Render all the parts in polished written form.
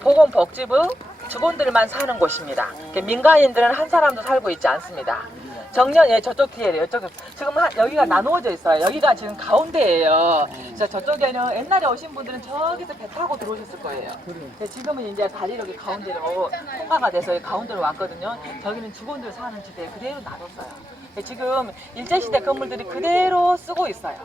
보건복지부 직원들만 사는 곳입니다. 민간인들은 한 사람도 살고 있지 않습니다. 정년, 예, 저쪽 뒤에요. 지금 여기가 나누어져 있어요. 여기가 지금 가운데예요. 그래서 저쪽에는 옛날에 오신 분들은 저기서 배 타고 들어오셨을 거예요. 지금은 이제 다리 여기 가운데로 통과가 돼서 가운데로 왔거든요. 저기는 직원들 사는 지대 그대로 놔뒀어요. 지금 일제시대 건물들이 그대로 쓰고 있어요.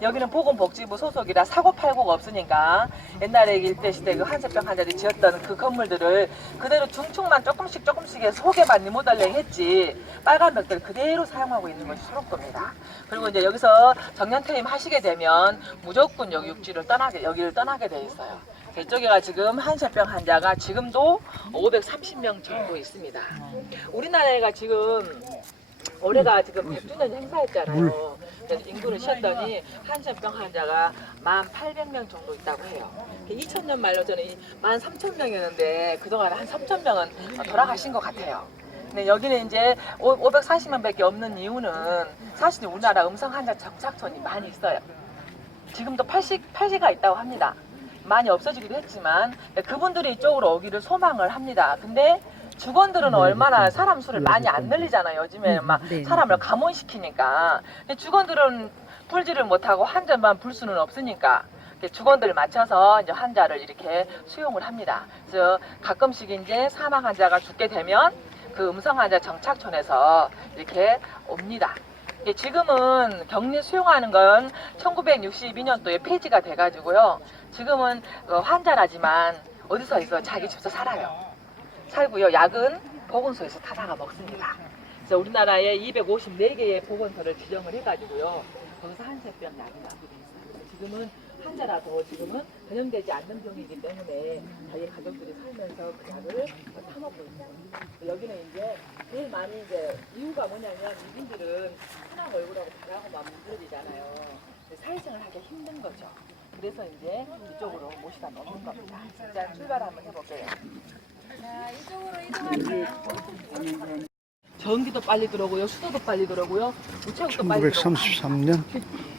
여기는 보건복지부 소속이라 사고팔고가 없으니까 옛날에 일제시대 그 한세병 환자들이 지었던 그 건물들을 그대로 중축만 조금씩 소개만 리모델링 했지 빨간 벽들 그대로 사용하고 있는 것이 소록도입니다. 그리고 이제 여기서 정년퇴임 하시게 되면 무조건 여기 여기를 떠나게 돼 있어요. 이쪽에가 지금 한세병 환자가 지금도 530명 정도 있습니다. 우리나라가 지금 올해가 지금 100주년 행사했잖아요. 그래서 인구를 쉬었더니 한센병 환자가 1,800명 정도 있다고 해요. 2000년 말로 저는 13,000명이었는데 그동안 한 3,000명은 돌아가신 것 같아요. 근데 여기는 이제 540명밖에 없는 이유는 사실 우리나라 음성 환자 정착촌이 많이 있어요. 지금도 80가 있다고 합니다. 많이 없어지기도 했지만 그분들이 이쪽으로 오기를 소망을 합니다. 근데 직원들은 얼마나 사람 수를 많이 안 늘리잖아요. 요즘에는 막 사람을 감원시키니까. 직원들은 풀지를 못하고 환자만 불 수는 없으니까 직원들을 맞춰서 이제 환자를 이렇게 수용을 합니다. 그래서 가끔씩 이제 사망 환자가 죽게 되면 그 음성 환자 정착촌에서 이렇게 옵니다. 지금은 격리 수용하는 건 1962년도에 폐지가 돼가지고요. 지금은 환자라지만 어디서 자기 집에서 살고요. 약은 보건소에서 다 나가 먹습니다. 그래서 우리나라에 254개의 보건소를 지정을 해가지고요. 거기서 한세병 약이 나오게 돼 있어요. 지금은 환자라도 지금은 전염되지 않는 병이기 때문에 자기 가족들이 살면서 그 약을 타먹고 있는 거예요. 여기는 이제 제일 많이 이제 이유가 뭐냐면 이분들은 흔한 얼굴하고 다르고만 문드러지잖아요. 사회생활 하기 힘든 거죠. 그래서 이제 이쪽으로 모시다 놓는 겁니다. 진짜 출발 한번 해볼게요. 자, 이쪽으로 이동하세요. 전기도 빨리 들어오고요, 수도도 빨리 들어오고요, 우체국도 빨리 들어오고. 1933년,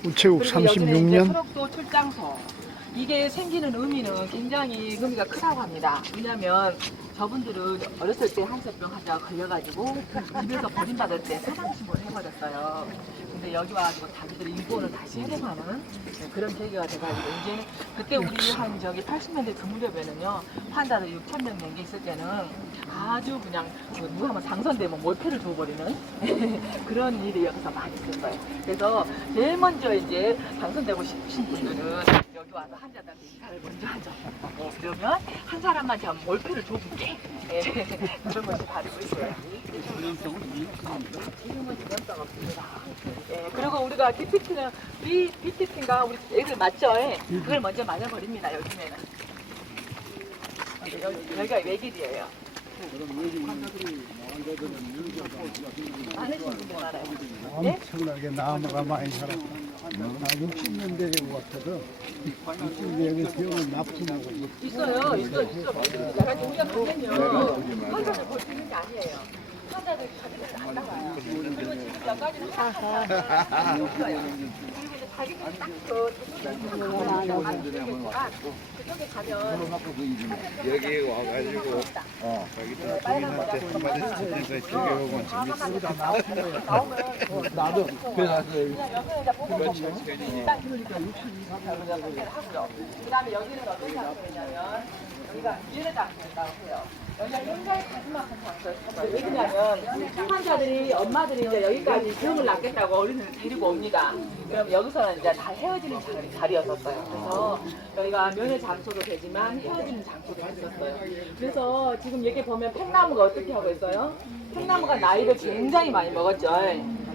우체국 그리고 여기는 이제 36년. 초록도 출장소. 이게 생기는 의미는 굉장히 의미가 크다고 합니다. 왜냐면 저분들은 어렸을 때 한세병 환자가 걸려가지고 집에서 버림받을 때 사상신고를 해버렸어요. 근데 여기 와가지고 자기들 인권을 다시 회복하는 그런 계기가 돼가지고 이제 그때 우리 한 저기 80년대 드물려면은요 환자들 6,000명 넘게 있을 때는 아주 그냥 누가 하면 당선되면 몰표를 줘버리는 그런 일이 여기서 많이 있었어요. 그래서 제일 먼저 이제 당선되고 싶으신 분들은 여기 와서 환자들한테 인사를 먼저 하죠. 그러면 한 사람만 참 몰표를 줘볼게. 그런 것이 가지고 있어요. 지금은 전염병 없습니다. 그리고 우리가 BTP인가 우리 애들 맞죠? 그걸 먼저 맞아버립니다. 요즘에는. 여기가 외길이에요. 많으신 분들 알아요. 엄청나게 나무가 많이 살았다. 나 60년대에 왔거든. 60년대에 병을 납품하고 있어요. 있어. 약간 우리가 보면요. 환자들 볼 수 있는 게 아니에요. 환자들 자기들 안 나와요. 그리고 지금 몇 가지는 있어요. 그리고 이제 자기들이 딱그 그쪽에 가면 여기 와가지고 빨간 주민한테 한마디 해주니까 재밌어. 나도 그래서 그 다음에 여기는 어떤 장소냐면 여기가 미래 장소라고 해요. 여기가 굉장히 가슴 아픈 장소예요. 왜냐면 환자들이 엄마들이 이제 여기까지 병을 낳겠다고 어린이를 데리고 옵니다. 그럼 여기서는 이제 다 헤어지는 자리였었어요. 그래서 여기가 면회 장소도 되지만 헤어지는 장소도 됐었어요. 그래서 지금 여기 보면 팽나무가 어떻게 하고 있어요? 팽나무가 나이를 굉장히 많이 먹었죠.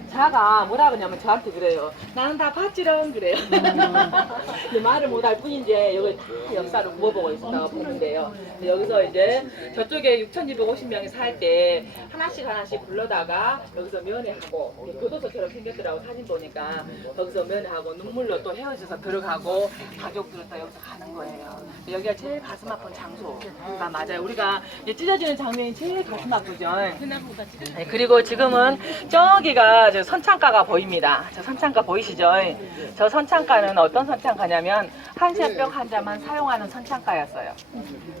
자가 뭐라 그러냐면 저한테 그래요. 나는 다 봤지롱 그래요. 말을 못할 뿐인지 여기 다 역사를 구워보고 있었다고 보는데요. 여기서 이제 저쪽에 6,250명이 살 때 하나씩 불러다가 여기서 면회하고 교도소처럼 생겼더라고 사진 보니까 거기서 면회하고 눈물로 또 헤어져서 들어가고 가족들은 또 여기서 가는 거예요. 여기가 제일 가슴 아픈 장소가 맞아요. 우리가 찢어지는 장면이 제일 가슴 아프죠. 그리고 지금은 저기가 저 선창가가 보입니다. 저 선창가 보이시죠? 저 선창가는 어떤 선창가냐면 한센병 환자만 사용하는 선창가였어요.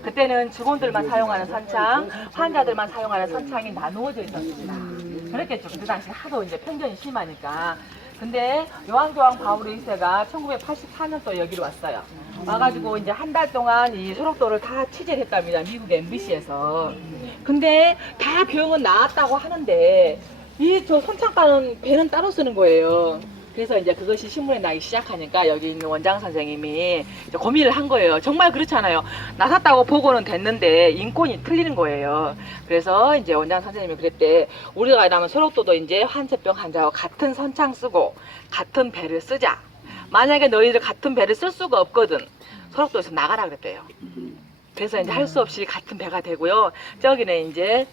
그때는 직원들만 사용하는 선창, 환자들만 사용하는 선창이 나누어져 있었습니다. 그랬겠죠. 그 당시 하도 이제 편견이 심하니까. 근데 요한교황 바울 2세가 1984년도에 여기로 왔어요. 와가지고 이제 한 달 동안 이 소록도를 다 취재를 했답니다. 미국 MBC에서. 근데 다 병은 나았다고 하는데 이 저 손창가는 배는 따로 쓰는 거예요. 그래서 이제 그것이 신문에 나기 시작하니까 여기 있는 원장 선생님이 이제 고민을 한 거예요. 정말 그렇잖아요. 나섰다고 보고는 됐는데 인권이 틀리는 거예요. 그래서 이제 원장 선생님이 그랬대. 우리가 일하면 소록도도 이제 한센병 환자와 같은 선창 쓰고 같은 배를 쓰자. 만약에 너희들 같은 배를 쓸 수가 없거든. 소록도에서 나가라 그랬대요. 그래서 이제 할 수 없이 같은 배가 되고요. 저기는 이제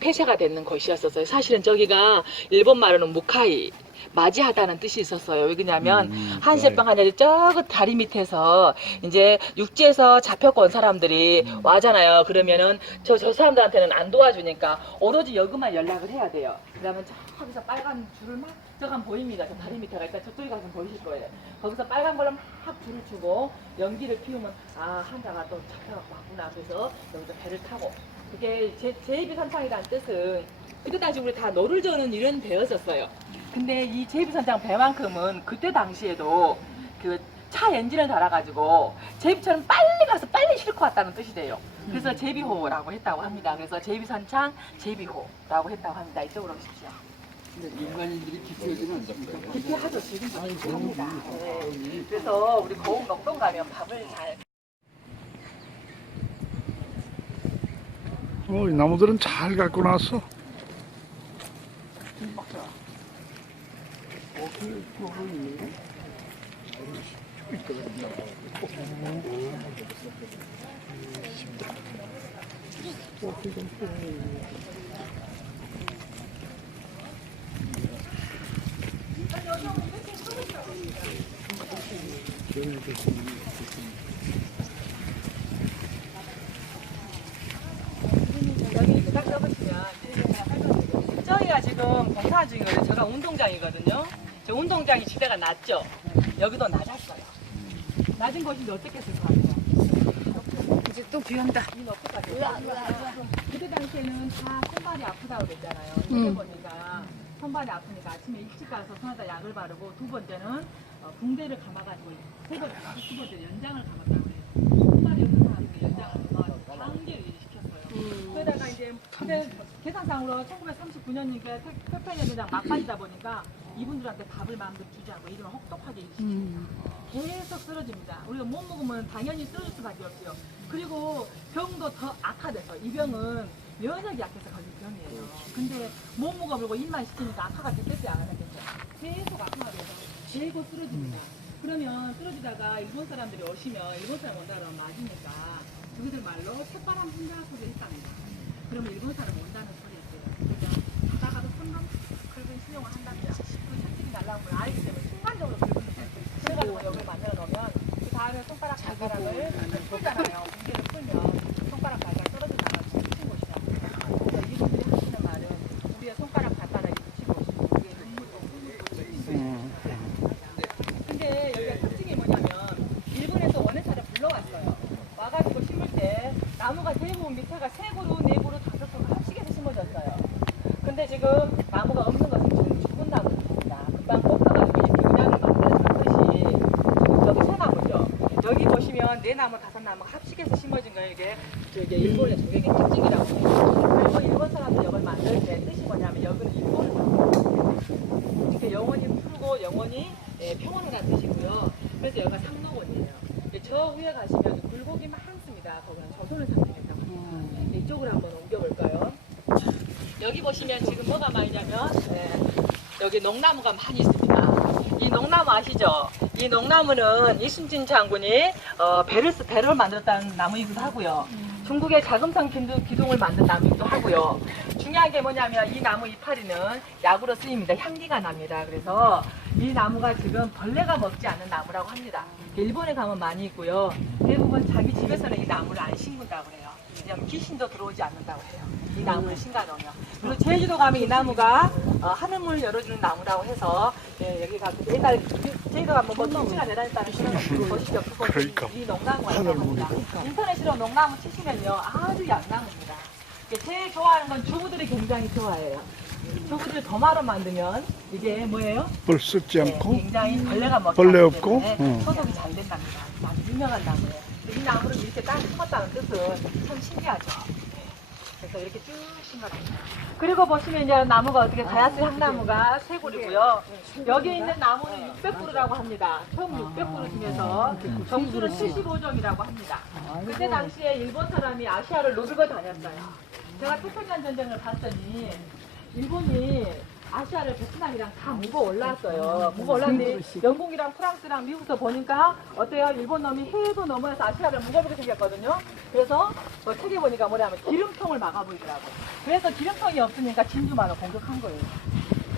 폐쇄가 되는 곳이었었어요. 사실은 저기가 일본 말로는 무카이, 맞이하다는 뜻이 있었어요. 왜냐면 한센병 환자들이 저기 다리 밑에서 이제 육지에서 잡혀온 사람들이 와잖아요. 그러면은 저 사람들한테는 안 도와주니까 오로지 여기만 연락을 해야 돼요. 그러면 저기서 빨간 줄을 막 저간 보입니다. 저 다리 밑에가 있다. 저쪽에 가서 보이실 거예요. 거기서 빨간 걸로 막 줄을 주고 연기를 피우면 아 환자가 또 잡혀갖고 왔구나. 그래서 여기서 배를 타고 그게 제이비선창이라는 뜻은 그때 당시 우리 다 노를 저는 이런 배였었어요. 근데 이 제이비선창 배만큼은 그때 당시에도 그 차 엔진을 달아가지고 제이비처럼 빨리 가서 빨리 싣고 왔다는 뜻이 돼요. 그래서 제이비호라고 했다고 합니다. 그래서 제이비선창, 제이비호라고 했다고 합니다. 이쪽으로 오십시오. 일반인들이 기피하지는 않잖아요. 기피하죠. 지금도 기피합니다. 네. 그래서 우리 고흥 녹동 가면 밥을 잘 이 나무들은 잘 갖고 나왔어. 여기 딱 써보시면 저희가 지금 공사 중이거든요. 제가 운동장이거든요. 저 운동장이 지대가 낮죠. 여기도 낮았어요. 낮은 곳인데 어떻게 쓸 것 같아요? 이제 또 비 온다. 이 어떡하죠? 그때 당시에는 다 손발이 아프다고 그랬잖아요. 이게 보니까 손발이 아프니까 아침에 일찍 가서 손에다 약을 바르고 두 번째는 붕대를 감아가지고 두 번째 연장을 감았다고 그래요. 손발이 없는 사람들 연장을 감아가지고 강제로 시켰어요. 그러다가 이제 근데 계산상으로 1939년이니까 태평양전장 막판이다 보니까 이분들한테 밥을 마음대로 주지 않고 이름을 혹독하게 일시킵니다. 계속 쓰러집니다. 우리가 못 먹으면 당연히 쓰러질 수밖에 없어요. 그리고 병도 더 악화돼서 이 병은 면역이 약해서 걸린 병이에요. 근데 못 먹어보고 입만 시키니까 악화가 됐겠지 안 하겠죠. 계속 악화가 돼서 계속 쓰러집니다. 그러면 쓰러지다가 일본 사람들이 오시면 일본 사람 온다고 하면 맞으니까 그들 말로 새바람 hun자 소리 했답니다. 그러면 일본 사람 온다는 소리였어요. 그래서 가다가도 상담 긁은 신용을 한답니다. 그 철집이 날라오면 알기 때문에 순간적으로 긁은 그래가지고 여기를 만들어 놓으면 그 다음에 손가락 발가락을 풀잖아요. 붕대를 풀면 손가락 발가락 떨어지다가 붙인 곳이다. 그래서 이분들이 하시는 말은 우리의 손가락 발가락이 붙인 곳이고 우리의 눈물도 근데 여기가 특징이 뭐냐면 일본에서 원예차를 불러왔어요. 와가지고 심을 때 나무가 대부분 밑에가 세 그루, 네 그루, 다섯 그루 합식해서 심어졌어요. 근데 지금 나무가 없는 것은 지금 죽은 나무입니다. 금방 뽑혀가지고 이렇게 은양을 만들어줬듯이 지금 저기 새 나무죠. 여기 보시면 네 나무, 다섯 나무가 합식해서 심어진 거예요. 이게 일본의 조경의 특징이라고 해요. 그리고 일본 사람들 이걸 만들 때 뜻이 뭐냐면 여기는 일본을 만들어요. 이렇게 영원히 풀고 영원히 평온하다는 뜻이고요. 그래서 여기가 상록원이에요. 저 위에 가시면 굴곡이 많습니다. 거기는 조선을 상징했다고 합니다. 이쪽으로 한번 옮겨볼까요? 여기 보시면 지금 뭐가 많이냐면 여기 농나무가 많이 있습니다. 이 농나무 아시죠? 이 농나무는 이순신 장군이 배를 만들었다는 나무이기도 하고요. 중국의 자금성 기둥을 만든 나무이기도 하고요. 중요한 게 뭐냐면 이 나무 이파리는 약으로 쓰입니다. 향기가 납니다. 그래서 이 나무가 지금 벌레가 먹지 않는 나무라고 합니다. 일본에 가면 많이 있고요. 대부분 자기 집에서는 이 나무를 안 심는다고 해요. 왜냐면 귀신도 들어오지 않는다고 해요. 이 나무를 심겨놓으면. 그리고 제주도 가면 이 나무가 하늘문을 열어주는 나무라고 해서 여기가 옛날 제주도 가면 뭐 김치가 내다녔다는 그런 거 보시죠. 그거 그러니까. 이 농나무가 있다고 합니다. 인터넷으로 농나무 치시면요 아주 양나무입니다. 제일 좋아하는 건 주부들이 굉장히 좋아해요. 주부들이 도마로 만들면 이게 뭐예요? 뭘 썩지 않고 굉장히 벌레가 먹기 벌레 때문에 없고? 소독이 잘 된답니다. 아주 유명한 나무예요. 이 나무를 이렇게 딱 심었다는 뜻은 참 신기하죠. 그래서 이렇게 쭉 심어랍니다. 그리고 보시면 이제 나무가 어떻게 다야스 향나무가 세 그루고요. 여기 있는 나무는 600그루라고 합니다. 총 600그루 중에서 정수는 75종이라고 합니다. 그때 당시에 일본 사람이 아시아를 누비고 다녔어요. 제가 태평양 전쟁을 봤더니 일본이 아시아를 베트남이랑 다 묵어 올라왔어요. 묵어 올라왔는데 영국이랑 프랑스랑 미국에서 보니까 어때요? 일본 놈이 해도 넘어서 아시아를 묵어보게 생겼거든요. 그래서 책에 보니까 뭐냐면 기름통을 막아보이더라고. 그래서 기름통이 없으니까 진주만을 공격한 거예요.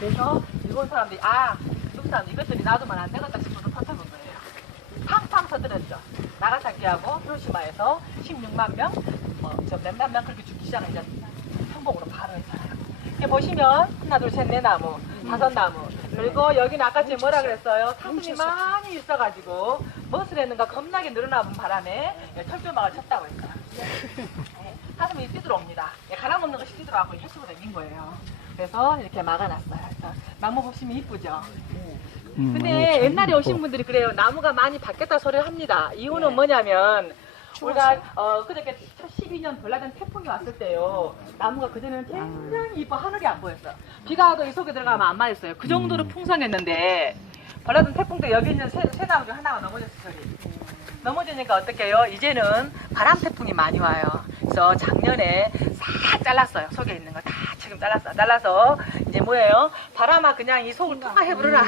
그래서 일본 사람들이 중국 사람 이것들이 놔두면 안 되겠다 싶어서 퍼뜨린 거예요. 팡팡 터뜨렸죠. 나가사키하고 히로시마에서 16만 명, 몇만 명 그렇게 죽기 시작한 이제 항복으로 바로 했잖아요. 이렇게 보시면 하나 둘 셋 넷 나무, 다섯 나무. 그리고 여기는 아까 지금 뭐라 그랬어요? 사슴이 많이 있어가지고 무엇을 했는가 겁나게 늘어나는 바람에 철조망을 쳤다고 했어요. 사슴이 뛰들어옵니다. 갈아먹는 것이 뛰들어가고 혈수로 생긴 거예요. 그래서 이렇게 막아놨어요. 그래서 나무 보시면 이쁘죠? 근데 옛날에 오신 분들이 그래요. 나무가 많이 바뀌었다 소리를 합니다. 이유는 뭐냐면 우리가 그저께 12년 벌라던 태풍이 왔을 때요. 나무가 그전에는 굉장히 이뻐 하늘이 안 보였어요. 비가 와도 이 속에 들어가면 안 말했어요. 그 정도로 풍성했는데 벌라던 태풍 때 여기 있는 새 나무 중 하나가 넘어졌을 소리. 넘어지니까 어떻게 해요? 이제는 바람 태풍이 많이 와요. 그래서 작년에 싹 잘랐어요. 속에 있는 거 다 지금 잘라서 이제 뭐예요? 바람아 그냥 이 속을 통과해버려라.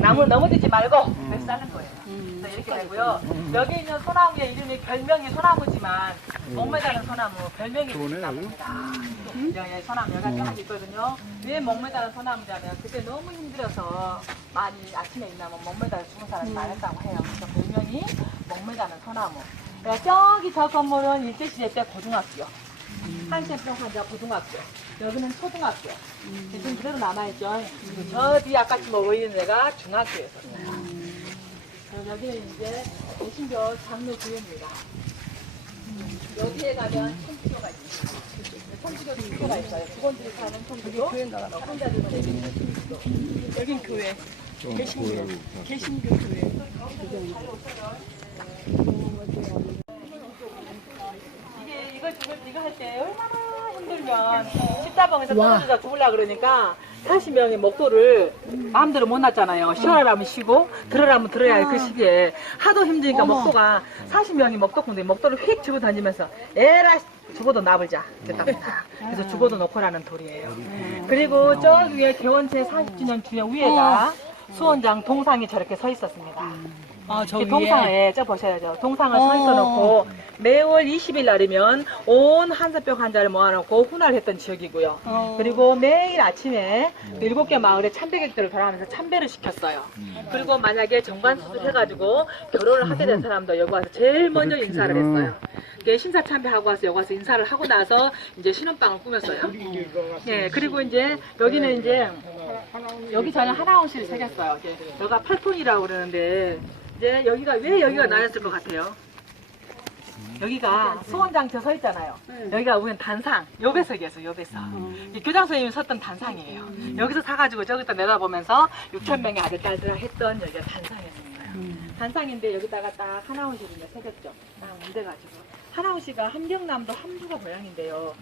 나무 넘어지지 말고 그래서 자른 거예요. 그래서 이렇게 되고요. 여기 있는 소나무의 이름이 별명이 소나무지만 목매다는 소나무 별명이 소나무입니다. 여기 소나무 여기가 쫙 있거든요. 왜 목매다는 소나무냐면 그때 너무 힘들어서 많이 아침에 일어나면 목매다가 죽은 사람이 많았다고 해요. 그래서 별명이 목매다는 소나무. 저기 저 건물은 일제시대 때 고등학교. 한센병 환자 고등학교. 여기는 초등학교. 지금 그대로 남아있죠. 그리고 저 뒤에 아까 보이는 데가 중학교였어요. 여기는 이제 개신교 장로교회입니다. 여기에 가면 천주교가 있어요. 천주교 교회가 있어요. 직원들이 사는 천주교, 혼자들만 얘기하는 천주교. 여긴 교회. 개신교 교회. 이거 할 때 얼마나 힘들면 십자봉에서 떨어져서 죽으려고 그러니까 40명이 목도를 마음대로 못 놨잖아요. 쉬어라면 쉬고 들어라면 들어야 할 그 시기에 하도 힘드니까 목도가 40명이 목도꾼들이 목도를 휙 쥐고 다니면서 에라 죽어도 놔불자 됐답니다. 그래서 죽어도 놓고라는 돌이에요. 그리고 저 위에 개원제 40주년 주년 위에가 수원장 동상이 저렇게 서 있었습니다. 저 위에. 동상을 저 보셔야죠. 동상을 서 있어놓고 매월 20일 날이면 온 한센병 환자를 모아놓고 훈화를 했던 지역이고요. 그리고 매일 아침에 7개 마을에 참배객들을 돌아가면서 참배를 시켰어요. 그리고 만약에 정관수술 해가지고 결혼을 하게 된 사람도 여기 와서 제일 먼저 인사를 했어요. 신사 참배하고 와서 여기 와서 인사를 하고 나서 이제 신혼방을 꾸몄어요. 예, 그리고 이제 여기는 이제 여기 전에 하나원실을 새겼어요. 이제 여기가 8톤이라고 그러는데 이제 여기가 왜 여기가 나였을 것 같아요? 여기가 수원장 저 서 있잖아요. 여기가 우리는 단상, 요배석이었어요, 요배석. 이 교장 선생님이 섰던 단상이에요. 여기서 사가지고 저기다 내다보면서 6,000명의 아들, 딸들 했던 여기가 단상이었어요. 단상인데 여기다가 딱 하나원실을 새겼죠. 딱 옮겨가지고. 하나원씨가 함경남도 함주가 고향인데요.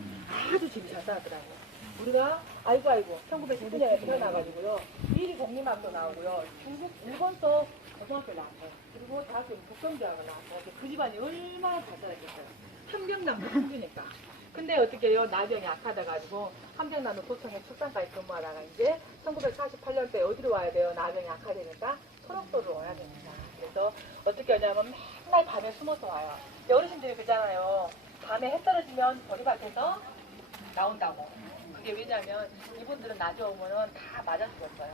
아주 집이 잘 살았더라고요. 우리가 아이고 1919년에 태어나가지고요. 미리 공립학도 나오고요. 중국 일본도 고등학교 나왔어요. 그리고 대학교는 북경대학을 나왔어요. 그 집안이 얼마나 잘 살았겠어요. 함경남도 함주니까. 근데 어떻게 해요? 나병이 악화돼가지고 함경남도 도청에 출산까지 근무하다가 이제 1948년도에 어디로 와야 돼요? 나병이 악화되니까 토록도로 와야 됩니다. 그래서 어떻게 하냐면 맨날 밤에 숨어서 와요. 어르신들이 그러잖아요. 밤에 해 떨어지면 보리밭에서 나온다고. 그게 왜냐면 이분들은 낮에 오면은 다 맞아 죽었어요.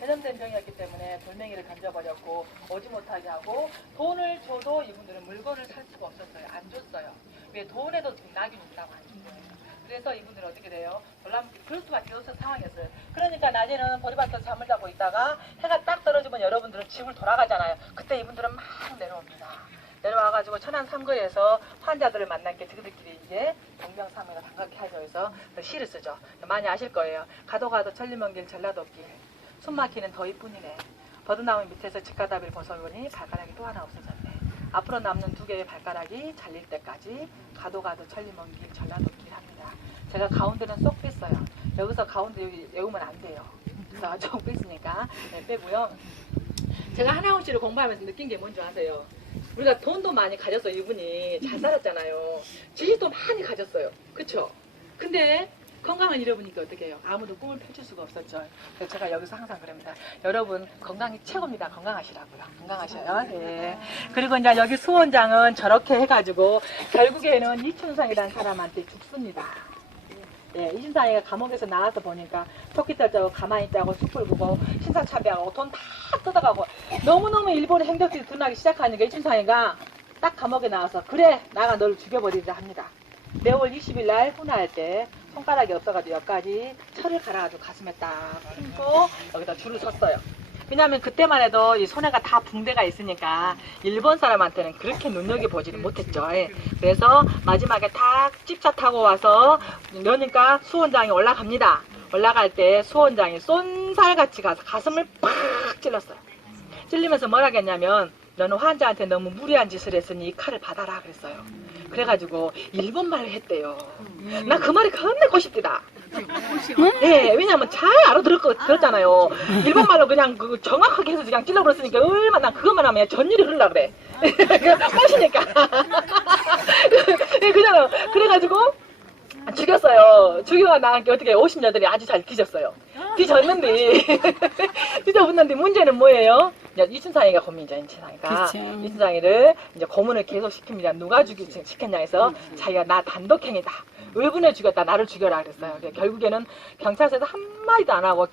전염된 병이었기 때문에 돌멩이를 던져버렸고 오지 못하게 하고 돈을 줘도 이분들은 물건을 살 수가 없었어요. 안 줬어요. 그 돈에도 낙이 있다고 하는 거예요. 그래서 이분들은 어떻게 돼요? 돌나무길 그럴 수밖에 없는 상황이었어요. 그러니까 낮에는 보리밭에서 잠을 자고 있다가 해가 딱 떨어지면 여러분들은 집을 돌아가잖아요. 그때 이분들은 막 내려옵니다. 내려와가지고 천안 삼거리에서 환자들을 만난 게 저희들끼리 이제 동명상매가 반갑게 하죠. 그래서 시를 쓰죠. 많이 아실 거예요. 가도 가도 천리먼 길 전라도길 숨막히는 더위뿐이네. 버드나무 밑에서 직가다비를 벗어보니 발가락이 또 하나 없어졌네. 앞으로 남는 2개의 발가락이 잘릴 때까지 가도 가도 천리먼 길 전라도길 합니다. 제가 가운데는 쏙 뺐어요. 여기서 가운데 여기 외우면 안 돼요. 그래서 좀 뺐으니까 빼고요. 제가 하나원씨를 공부하면서 느낀 게 뭔지 아세요? 우리가 돈도 많이 가졌어요. 이분이 잘 살았잖아요. 지식도 많이 가졌어요. 그쵸? 근데 건강을 잃어보니까 어떻게 해요? 아무도 꿈을 펼칠 수가 없었죠. 그래서 제가 여기서 항상 그럽니다. 여러분 건강이 최고입니다. 건강하시라고요. 건강하셔요. 네. 그리고 이제 여기 수원장은 저렇게 해가지고 결국에는 이춘상이라는 사람한테 죽습니다. 예, 이춘상이가 감옥에서 나와서 보니까 토끼털 짜고 가만히 있다고 숯불 보고 신상차비하고 돈 다 뜯어가고 너무너무 일본의 행적들이 드러나기 시작하니까 이춘상이가 딱 감옥에 나와서 그래 나가 너를 죽여버리자 합니다. 매월 20일 날 훈화할 때 손가락이 없어가지고 여기까지 철을 갈아가지고 가슴에 딱 품고 여기다 줄을 섰어요. 왜냐하면 그때만 해도 이 손해가 다 붕대가 있으니까 일본 사람한테는 그렇게 눈여겨보지를 못했죠. 예. 그래서 마지막에 딱 집차 타고 와서 그러니까 수원장이 올라갑니다. 올라갈 때 수원장이 쏜살같이 가서 가슴을 팍 찔렀어요. 찔리면서 뭐라 했냐면 너는 환자한테 너무 무리한 짓을 했으니 이 칼을 받아라 그랬어요. 그래가지고 일본말을 했대요. 나 그 말이 겁내 고싶디다. 예, 왜냐면 잘 알아들었잖아요. 일본말로 그냥 그 정확하게 해서 그냥 찔러버렸으니까 얼마나 그것만 하면 전율이 흐르려 그래. 꼬시니까. 그냥 그래가지고 죽였어요. 죽여가 나한테 어떻게 50년들이 아주 잘 뒤졌어요. 뒤졌는데 뒤져붙는데 문제는 뭐예요? 이춘상이가 고민이죠. 이춘상이가 이춘상이를 이제 고문을 계속 시킵니다. 누가 시켰냐 해서 자기가 나 단독행위다. 의분을 죽였다. 나를 죽여라 그랬어요. 결국에는 경찰서에서 한마디도 안 하고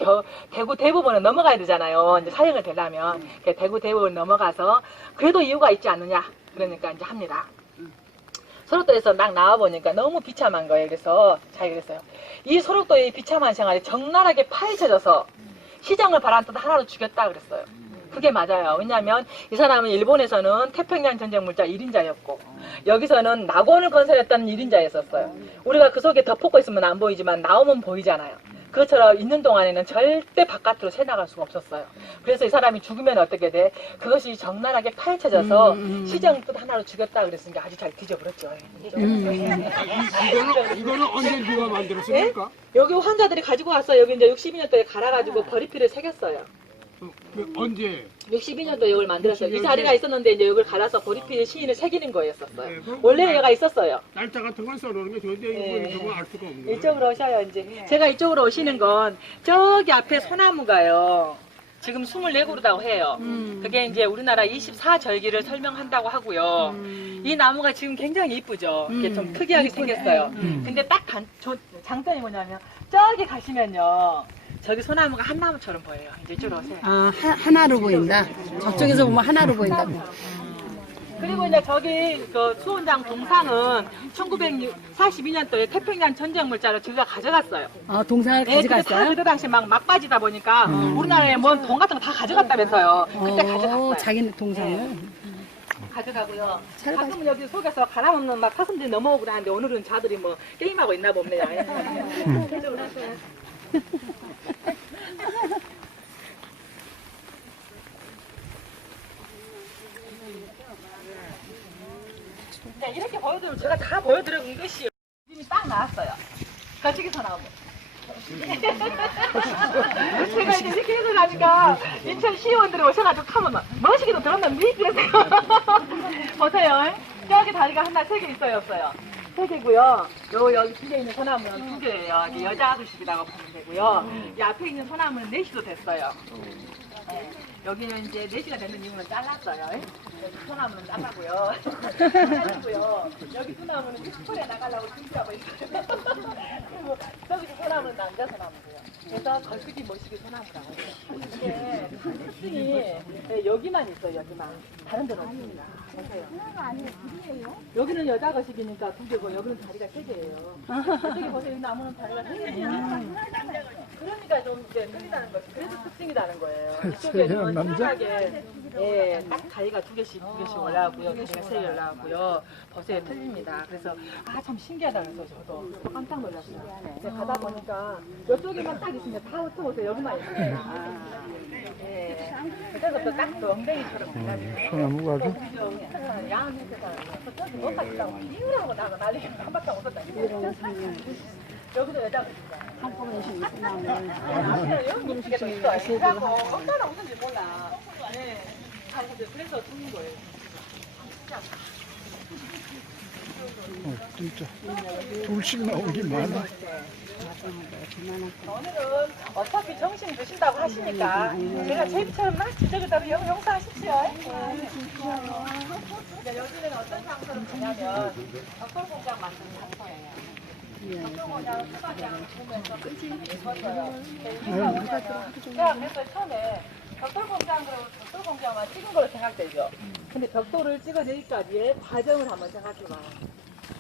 대구 대법원에 넘어가야 되잖아요. 이제 사형을 되려면 대구 대법원 넘어가서 그래도 이유가 있지 않느냐. 그러니까 이제 합니다. 소록도에서 막 나와보니까 너무 비참한 거예요. 그래서 자기가 그랬어요. 이 소록도의 비참한 생활이 적나라하게 파헤쳐져서 시정을 바란 뜻 하나로 죽였다 그랬어요. 그게 맞아요. 왜냐하면 이 사람은 일본에서는 태평양 전쟁 물자 1인자였고 여기서는 낙원을 건설했던 1인자였었어요. 우리가 그 속에 덮고 있으면 안 보이지만 나오면 보이잖아요. 그것처럼 있는 동안에는 절대 바깥으로 새나갈 수가 없었어요. 그래서 이 사람이 죽으면 어떻게 돼? 그것이 적나라하게 파헤쳐져서 시정 뜻 하나로 죽였다 그랬으니까 아주 잘 뒤져버렸죠. 이거는 언제 누가 만들었습니까? 여기 환자들이 가지고 왔어요. 여기 이제 62년도에 갈아가지고 버리피를 새겼어요. 언제? 62년도에 이걸 만들었어요. 이 자리가 있었는데 이제 이걸 갈아서 버리피 시인을 새기는 거였었어요. 원래 얘가 있었어요. 날짜 같은 걸 써놓는 게 좋은데 이거 알 수가 없는 거예요. 이쪽으로 오셔요 이제. 제가 이쪽으로 오시는 건 저기 앞에 소나무가요. 지금 24그루라고 해요. 그게 이제 우리나라 24절기를 설명한다고 하고요. 이 나무가 지금 굉장히 이쁘죠. 이렇게 좀 특이하게 생겼어요. 근데 딱 장점이 뭐냐면 저기 가시면요. 저기 소나무가 한 나무처럼 보여요. 이제 이쪽으로 오세요. 아, 하나로 보인다. 저쪽에서 보면 하나로 보인다고. 그리고 이제 저기 그 수원장 동상은 1942년도에 태평양 전쟁 물자를 저희가 가져갔어요. 아, 동상을 네, 근데 다 가져갔어요? 그때 당시 막 빠지다 보니까 우리나라에 뭔 돈 같은 거 다 가져갔다면서요. 그때 가져갔어요. 자기 동상을. 가져가고요. 가끔은 여기 속에서 가라먹는 막 사슴들이 넘어오고 그러는데 오늘은 자들이 뭐 게임하고 있나 봅니다. 이쪽으로 하세요. 네, 이렇게 보여드리면 제가 다 보여드리는 것이 이미 딱 나왔어요. 거치기서 나오고. 제가 이제 이렇게 해서 나니까 인천 시의원들이 오셔가지고 하면 멋있게도 들었는데 그래서요. 보세요. 저기 다리가 하나 3개 있어요, 없어요? 3개고요. 여기 뒤에 있는 소나무는 2개예요. 이게 여자 아저씨라고 보면 되고요. 이 앞에 있는 소나무는 4시도 됐어요. 네. 여기는 이제 4시가 되는 이유는 잘랐어요. 여기 소나무는 잘라고요. 잘라고요. 여기 소나무는 숲에 나가려고 준비하고 있어요. 그리고 저기 소나무는 남자 소나무고요. 그래서 걸그지 멋있게 소나무라고 해요. 근데 특징이 여기만 있어요. 여기만. 다른 데는 없습니다. 여기는 여자 거식이니까 2개고 여기는 다리가 3개예요. 저기 보세요. 이 나무는 다리가 3개예요. 그러니까 좀 이제 틀리다는 거지. 그래서 특징이라는 거예요. 이쪽에는 남자? 편하게 예, 딱 다리가 2개씩 올라가고요. 다리가 3개 올라가고요. 보세요. 틀립니다. 그래서 참 신기하다 그래서 저도 깜짝 놀랐어요. 근데 가다 보니까 이쪽에만 딱 있습니다. 다 흩어보세요. 여기만 있습니다. 예. 그래서 또딱 엉덩이처럼 돼가지고 소나무가 아주 야한 냄새가 저기 못 갔다고 비우라고 나가 난리가 한바탕 웃었다. 여기도 여자가 있어요. 한꺼번에 있으면 앞에 여기 음식에도 있어요. 그래갖고 얼마나 웃는지 몰라. 네. 그래서 죽는 거예요. 진짜 둘씩 나오기 많아. 오늘은 어차피 정신 드신다고 하시니까 제가 제비처럼 막 지저귀다로 용서하십시오. 여기는 어떤 장소를 가냐면 벽돌공장 만드는 장소예요. 벽돌공장 수박장 보면서 끝이 예뻤어요. 그래서 처음에 벽돌공장만 찍은 걸로 생각되죠. 근데 벽돌을 찍어내기까지의 과정을 한번 생각해봐요.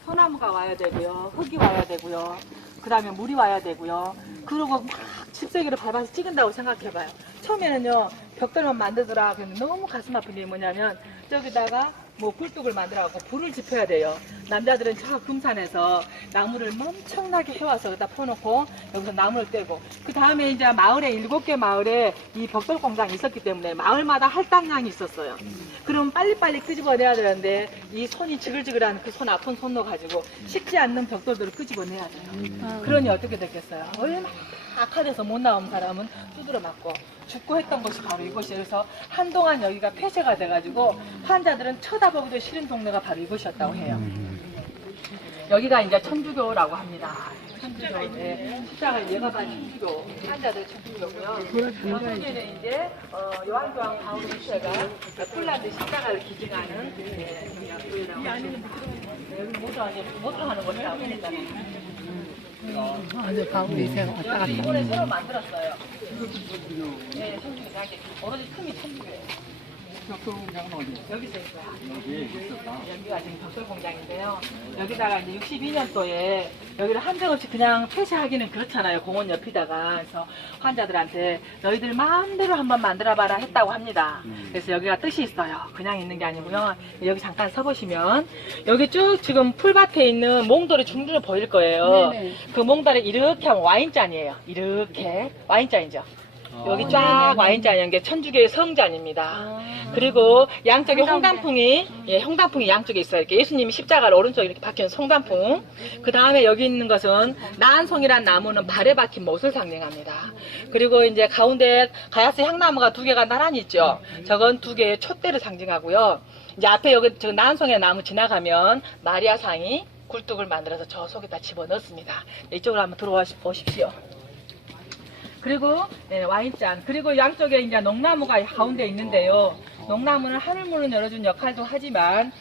소나무가 와야 되고요. 흙이 와야 되고요. 그 다음에 물이 와야 되고요. 그리고 막 집세기를 밟아서 찍은다고 생각해봐요. 처음에는요, 벽돌만 만들더라. 근데 너무 가슴 아픈 게 뭐냐면, 저기다가 뭐 굴뚝을 만들어갖고 불을 지펴야 돼요. 남자들은 저 금산에서 나무를 엄청나게 해와서 여기다 퍼놓고 여기서 나무를 떼고 그 다음에 이제 마을에 7개 마을에 이 벽돌 공장이 있었기 때문에 마을마다 할당량이 있었어요. 그럼 빨리빨리 끄집어내야 되는데 이 손이 지글지글한 그 손 아픈 손로 가지고 식지 않는 벽돌들을 끄집어내야 돼요. 그러니 어떻게 됐겠어요? 얼마나 악화돼서 못 나온 사람은 두드려 맞고 죽고 했던 것이 바로 이곳이에요. 그래서 한동안 여기가 폐쇄가 돼가지고 환자들은 쳐다보기도 싫은 동네가 바로 이곳이었다고 해요. 여기가 이제 천주교라고 합니다. 천주교, 십자가 얘가 반 천주교, 환자들 천주교고요. 저쪽에는 이제 요한교황 바울 2세가 폴란드 십자가를 기증하는 교회라고 합니다. 여기 모tor하는 곳이라고 합니다. 아주 가을이 새가 왔다 갔다. 이번에 새로 만들었어요. 네, 천주교 대학교. 오로지 틈이 천주교예요. 벽돌공장은 어디? 여기서 있어요. 여기 있었다. 여기가 지금 벽돌공장인데요. 여기다가 이제 62년도에 여기를 한정없이 그냥 폐쇄하기는 그렇잖아요. 공원 옆이다가. 그래서 환자들한테 너희들 마음대로 한번 만들어봐라 했다고 합니다. 그래서 여기가 뜻이 있어요. 그냥 있는 게 아니고요. 여기 잠깐 서보시면 여기 쭉 지금 풀밭에 있는 몽돌이 중간에 보일 거예요. 네네. 그 몽돌에 이렇게 하면 와인잔이에요. 이렇게 와인잔이죠. 여기 쫙 와인잔인 게 천주교의 성잔입니다. 그리고 양쪽에 홍단풍이, 홍단풍이 양쪽에 있어요. 이렇게 예수님이 십자가를 오른쪽에 이렇게 박힌 홍단풍. 그 다음에 여기 있는 것은 나한송이란 나무는 발에 박힌 못을 상징합니다. 그리고 이제 가운데 가야스 향나무가 2개가 나란히 있죠. 저건 2개의 촛대를 상징하고요. 이제 앞에 여기 저 나한송이란 나무 지나가면 마리아상이 굴뚝을 만들어서 저 속에다 집어넣습니다. 이쪽으로 한번 들어와 보십시오. 그리고 와인잔, 그리고 양쪽에 이제 농나무가 가운데 있는데요. 농나무는 하늘문을 열어준 역할도 하지만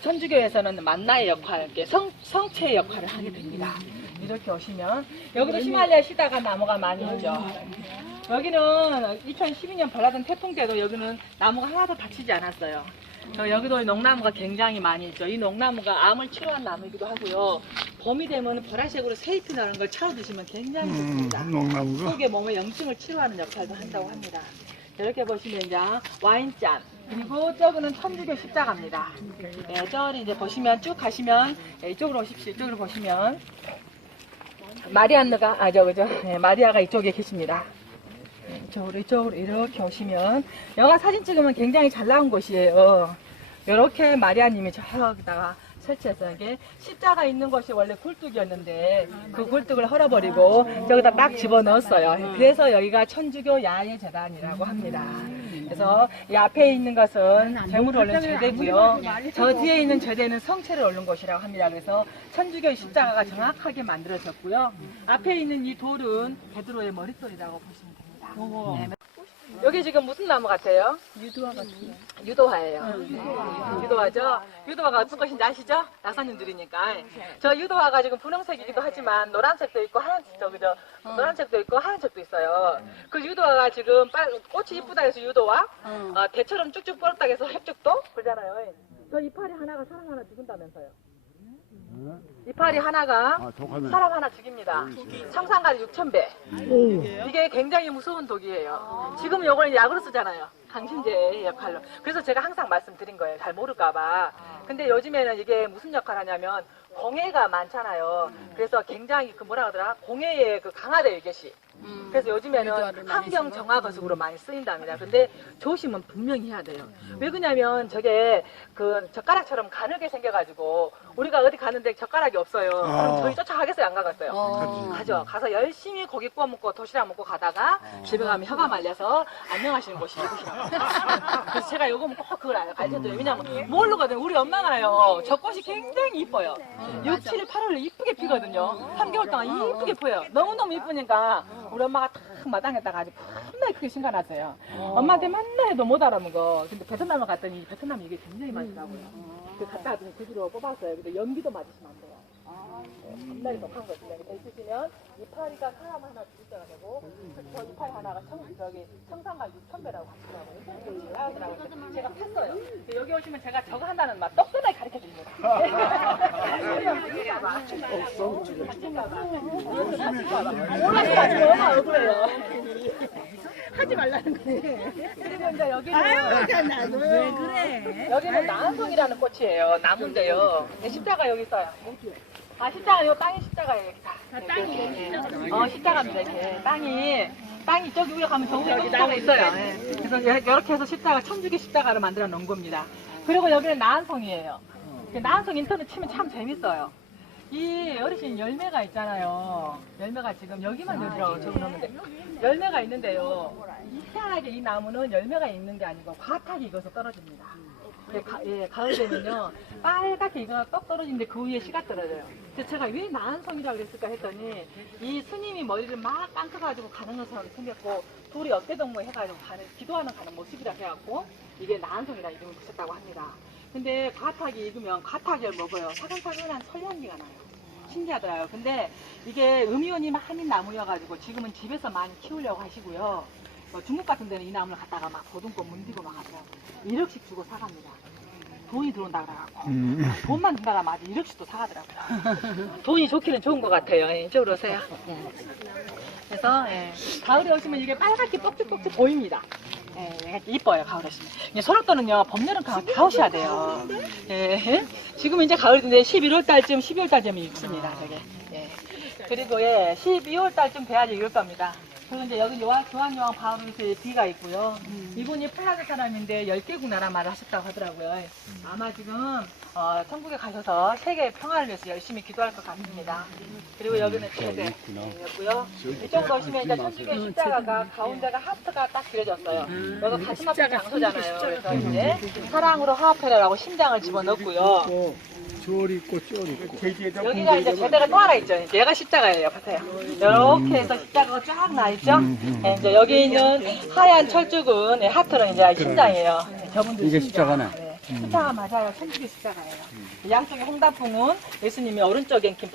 천주교에서는 만나의 역할, 성체의 역할을 하게 됩니다. 이렇게 오시면 여기도 히말라야 시다가 나무가 많이 있죠. 여기는 2012년 발라던 태풍 때도 여기는 나무가 하나도 다치지 않았어요. 여기도 농나무가 굉장히 많이 있죠. 이 농나무가 암을 치료한 나무이기도 하고요. 봄이 되면 보라색으로 새잎이 나는 걸 차어 드시면 굉장히 좋습니다. 농나무가 속의 몸의 염증을 치료하는 역할도 한다고 합니다. 이렇게 보시면 이제 와인잔, 그리고 저거는 천주교 십자가입니다. 저리 이제 보시면 쭉 가시면 이쪽으로 오십시오. 이쪽으로 보시면 마리아가 마리아가 이쪽에 계십니다. 이쪽으로 이렇게 오시면 여가 사진 찍으면 굉장히 잘 나온 곳이에요. 이렇게 마리아님이 저기다가 설치해서 이게 십자가 있는 곳이 원래 굴뚝이었는데 그 굴뚝을 헐어버리고 저기다 딱 집어넣었어요. 그래서 여기가 천주교 야외 재단이라고 합니다. 그래서 이 앞에 있는 것은 재물을 올린 제대고요. 저 뒤에 있는 제대는 성체를 올린 곳이라고 합니다. 그래서 천주교 십자가가 정확하게 만들어졌고요. 앞에 있는 이 돌은 베드로의 머릿돌이라고 보시면 됩니다. 네. 여기 지금 무슨 나무 같아요? 유두화 같은 유도화예요. 유도화죠? 유도화가 어떤 것인지 아시죠? 약사님들이니까. 저 유도화가 지금 분홍색이기도 하지만 노란색도 있고 하얀색도 그죠? 노란색도 있고 하얀색도 있어요. 그 유도화가 지금 꽃이 이쁘다 해서 유도화, 대처럼 쭉쭉 뻗었다 해서 협죽도 그러잖아요. 저 이파리 하나가 사람 하나 죽인다면서요. 이파리 하나가 아, 독하네. 사람 하나 죽입니다. 청산가리 6,000배. 이게 굉장히 무서운 독이에요. 지금 요걸 약으로 쓰잖아요. 강신제 역할로. 그래서 제가 항상 말씀드린 거예요. 잘 모를까봐. 근데 요즘에는 이게 무슨 역할을 하냐면 공해가 많잖아요. 그래서 굉장히 그 뭐라 그러더라? 공해에 그 강화돼요, 이것이. 그래서 요즘에는 환경 정화거식으로 많이 쓰인답니다. 근데 조심은 분명히 해야 돼요. 왜 그러냐면 저게 그 젓가락처럼 가늘게 생겨가지고 우리가 어디 가는데 젓가락이 없어요. 그럼 저희 쫓아가겠어요? 안 가겠어요? 가죠. 가서 열심히 고기 구워 먹고 도시락 먹고 가다가 집에 가면 혀가 말려서 안녕하시는 곳이 이곳이라고. 그래서 제가 요거 꼭 그걸 알려줘요. 왜냐면 모르거든. 우리 엄마가요. 저 꽃이 굉장히 이뻐요. 6, 7, 8월에 이쁘게 피거든요. 3개월 동안 이쁘게 보여요. 너무너무 이쁘니까 우리 엄마가 탁 마당에다가 아주 겁나 크게 심겨놨어요. 엄마한테 맨날 해도 못 알아먹어. 근데 베트남을 갔더니 베트남에 이게 굉장히 맛있더라고요. 그 갔다 왔더니 그 뒤로 뽑았어요. 근데 연기도 맞으시면 안 돼요. 겁나게 독한 거든요. 있으시면 이파리가 사람 하나 죽을 때가 되고 저 이파리 하나가 청산가 6,000배라고 하시더라고요. 제가 팠어요. 여기 오시면 제가 저거 한다는 말 똑똑하게 가르쳐 드립니다. 올라가지 너무 억울해요. 하지 말라는 거예요. 그리고 이제 여기는 왜 그래? 여기는 나한송이라는 꽃이에요. 나무인데요. 십자가 여기 있어요. 아, 십자가 요 땅이 십자가예요. 여기 다. 땅이 십자가입니다. 이렇게 땅이 저기 위에 가면 저 위에 십자가 있어요. 네. 그래서 이렇게 해서 십자가 천주교 십자가를 만들어 놓은 겁니다. 그리고 여기는 나한송이에요. 나한송 인터넷 치면 참 재밌어요. 이 어르신 열매가 있잖아요. 열매가 지금 여기만 여기라고 적어놓는데 열매가 있는데요. 이상하게 이 나무는 열매가 있는 게 아니고 과탁이 익어서 떨어집니다. 가을 되면요 빨갛게 익어서 떡 떨어지는데 그 위에 씨가 떨어져요. 그래서 제가 왜 나한송이라고 그랬을까 했더니 이 스님이 머리를 막 감싸가지고 가는 것처럼 생겼고 둘이 어깨동무 해가지고 기도하는 가는 모습이라 해갖고 이게 나한송이라 이름을 붙였다고 합니다. 근데 과탁이 익으면 과탁을 먹어요. 사근사근한 설향기가 나요. 신기하더라고요. 근데 이게 음이온이 많은 나무여가지고 지금은 집에서 많이 키우려고 하시고요. 중국 같은 데는 이 나무를 갖다가 막 보듬고 문디고 막 하더라고요. 1억씩 주고 사갑니다. 돈이 들어온다 그래갖고 돈만 준다가 맞아 1억씩도 사가더라고요. 돈이 좋기는 좋은 것 같아요. 이쪽으로 오세요. 그래서 가을에 오시면 이게 빨갛게 뻑쭉뻑쭉 보입니다. 이뻐요, 가을 오시면. 소락도는요, 봄, 여름, 가을 다 오셔야 돼요. 지금 이제 가을인데 11월 달쯤, 12월 달쯤이 익습니다, 저게. 그리고 12월 달쯤 돼야지 익을 겁니다. 그리고 이제 여기 교환여왕 바울에서 비가 있고요. 이분이 플라자 사람인데 10개국 나라 말을 하셨다고 하더라고요. 아마 지금 천국에 가셔서 세계 평화를 위해서 열심히 기도할 것 같습니다. 그리고 여기는 제대였고요. 이쪽으로 오시면 이제 천주교 십자가가 가운데가 하트가 딱 그려졌어요. 여기 가슴 아픈 장소잖아요. 그래서 이제 사랑으로 화합해라라고 심장을 집어넣고요. 쫄 있고 쫄 있고. 여기가 이제 제대가 또 하나 있죠. 얘가 십자가예요. 보세요. 이렇게 해서 십자가가 쫙 나 있죠. 이제 여기 있는 하얀 철쭉은 하트는 이제 심장이에요. 저분들 이게 심장. 십자가네. 십자가 맞아요. 천주교 십자가예요. 양쪽에 홍단풍은 예수님이 오른쪽에 긴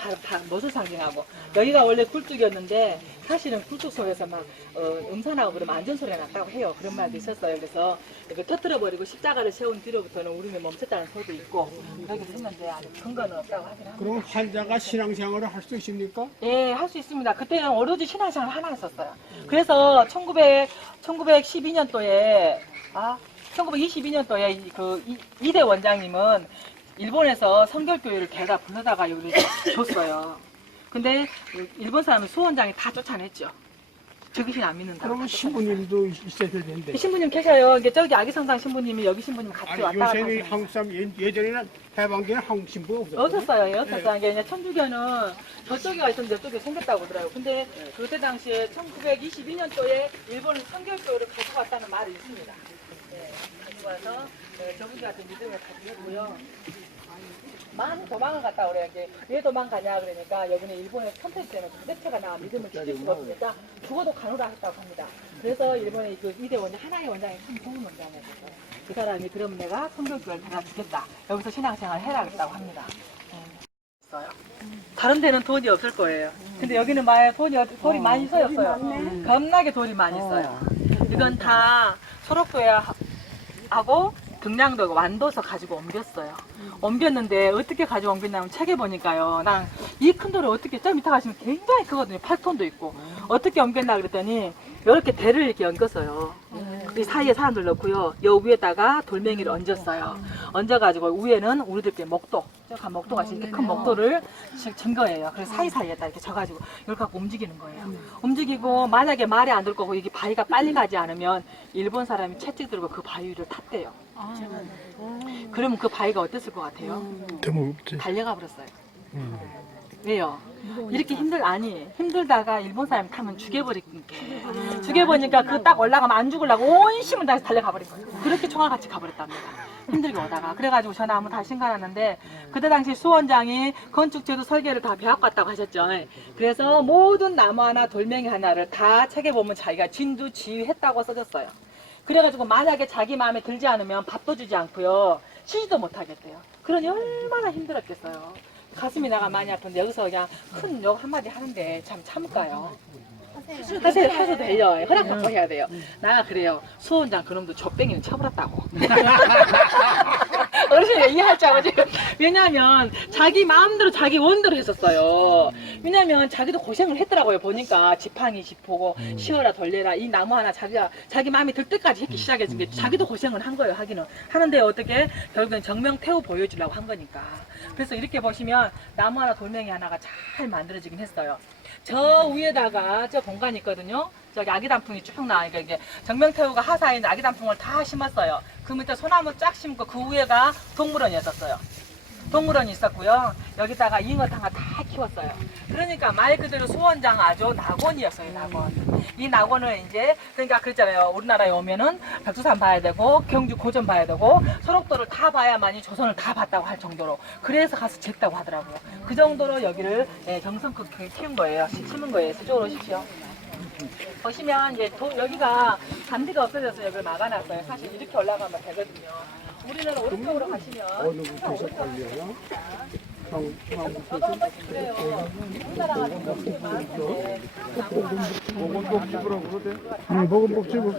못을 상징하고 여기가 원래 굴뚝이었는데 사실은 굴뚝 속에서 막 음산하고 그러면 안전소리가 났다고 해요. 그런 말도 있었어요. 그래서 이거 터뜨려버리고 십자가를 세운 뒤로부터는 울음이 멈췄다는 소리도 있고 여기 했는데 아직 근거는 없다고 하긴 합니다. 그럼 환자가 신앙생활을 할 수 있습니까? 예, 할 수 있습니다. 그때는 오로지 신앙생활 하나 했었어요. 그래서 1912년도에 1922년도에 그 이대 원장님은 일본에서 성결교회를 대다 불러다가 여기 줬어요. 근데 일본 사람은 수원장이 다 쫓아냈죠. 저기신 안 믿는다. 그러면 신부님도 있어야 될 텐데. 신부님 계셔요. 이게 저기 아기성당 신부님이 여기 신부님 같이 아니, 왔다 갔다 요새는 하시는 한국 사람 예전에는 해방기는 한국 신부가 없었어요. 없었어요. 없었어요. 이게 천주교는 저쪽에 있었는데 저쪽에 생겼다고 하더라고요. 근데 그때 당시에 1922년도에 일본은 성결교회를 가져왔다는 말이 있습니다. 가지고 와서 저분들 같은 믿음을 가지고요. 많이 도망을 갔다 그래요. 왜 도망가냐 그러니까 여기는 일본의 컨텐츠 때문에 도대체가 나와 믿음을 지킬 수가 없으니까 죽어도 가노라 했다고 합니다. 그래서 일본의 그 이대 원장 하나의 원장이 참 좋은 원장이었어요. 그 사람이 그럼 내가 성결교회를 내가 주겠다. 여기서 신앙생활 해라 했다고 합니다. 다른 데는 돈이 없을 거예요. 근데 여기는 돌이 많이 써였어요. 겁나게 돌이 많이 써요. 이건 다 소록교회하고 등량도 완도서 가지고 옮겼어요. 옮겼는데 어떻게 가지고 옮겼냐면 책에 보니까요. 난 이 큰 돌을 어떻게 저 밑에 가시면 굉장히 크거든요. 8톤도 있고. 어떻게 옮겼나 그랬더니 이렇게 대를 이렇게 얹었어요. 이 사이에 사람들 넣고요. 요 위에다가 돌멩이를 얹었어요. 얹어가지고 위에는 우리들께 목도, 저 목도가 이렇게 큰 목도를 진 거예요. 그래서 사이사이에다 이렇게 져가지고 이렇게 갖고 움직이는 거예요. 움직이고 만약에 말이 안 들 거고 이게 바위가 빨리 가지 않으면 일본 사람이 채찍 들고 그 바위 위를 탔대요. 그러면 그 바위가 어땠을 것 같아요? 대목없지. 달려가 버렸어요. 왜요? 이렇게 힘들다가 일본 사람이 타면 죽여버리니까. 죽여버리니까 그 딱 올라가면 안 죽으려고 온 힘을 다해서 달려가 버린 거예요. 그렇게 총알같이 가버렸답니다. 힘들게 오다가. 그래가지고 전화 한번 다시 신고하는데 그때 당시 수원장이 건축제도 설계를 다 배워갖고 왔다고 하셨죠. 그래서 모든 나무 하나 돌멩이 하나를 다 책에 보면 자기가 진두 지휘했다고 써졌어요. 그래가지고 만약에 자기 마음에 들지 않으면 밥도 주지 않고요. 쉬지도 못하겠대요. 그러니 얼마나 힘들었겠어요. 가슴이 나가 많이 아픈데 여기서 그냥 큰 욕 한마디 하는데 참 참을까요? 하세요. 하셔도 돼요. 허락 받고 해야 돼요. 나 그래요. 수원장 그놈도 젖뱅이는 쳐버렸다고. 어르신이 이해할 줄 알지? 왜냐면 자기 마음대로 자기 원대로 했었어요. 왜냐면 자기도 고생을 했더라고요. 보니까 지팡이 짚고 쉬어라 돌려라 이 나무 하나 자기 마음에 들 때까지 했기 시작했은 게 자기도 고생을 한 거예요. 하기는 하는데 어떻게 결국엔 정명 태우 보여주려고 한 거니까. 그래서 이렇게 보시면 나무 하나 돌멩이 하나가 잘 만들어지긴 했어요. 저 위에다가 저 공간이 있거든요. 저기 아기 단풍이 쭉 나와니까 이게 정명태우가 하사에 있는 아기 단풍을 다 심었어요. 그 밑에 소나무 쫙 심고 그 위에가 동물원이었었어요. 동물원이 있었고요. 여기다가 잉어탕을 다 키웠어요. 그러니까 말 그대로 수원장 아주 낙원이었어요. 낙원. 이 낙원을 이제 그러니까 그랬잖아요. 우리나라에 오면은 백두산 봐야 되고 경주 고전 봐야 되고 소록도를 다 봐야만이 조선을 다 봤다고 할 정도로 그래서 가서 쟀다고 하더라고요. 그 정도로 여기를 정성껏 키운 거예요. 심은 거예요. 이쪽으로 오십시오. 보시면 이제 여기가 잔디가 없어져서 여기를 막아놨어요. 사실 이렇게 올라가면 되거든요. 우리는 오른쪽으로 가시면 어느 곳에서 걸려요? 저도 한 번씩 그래요. 우리나라가 좀 많은데 보건복지부라고 그러대. 응, 보건복지부.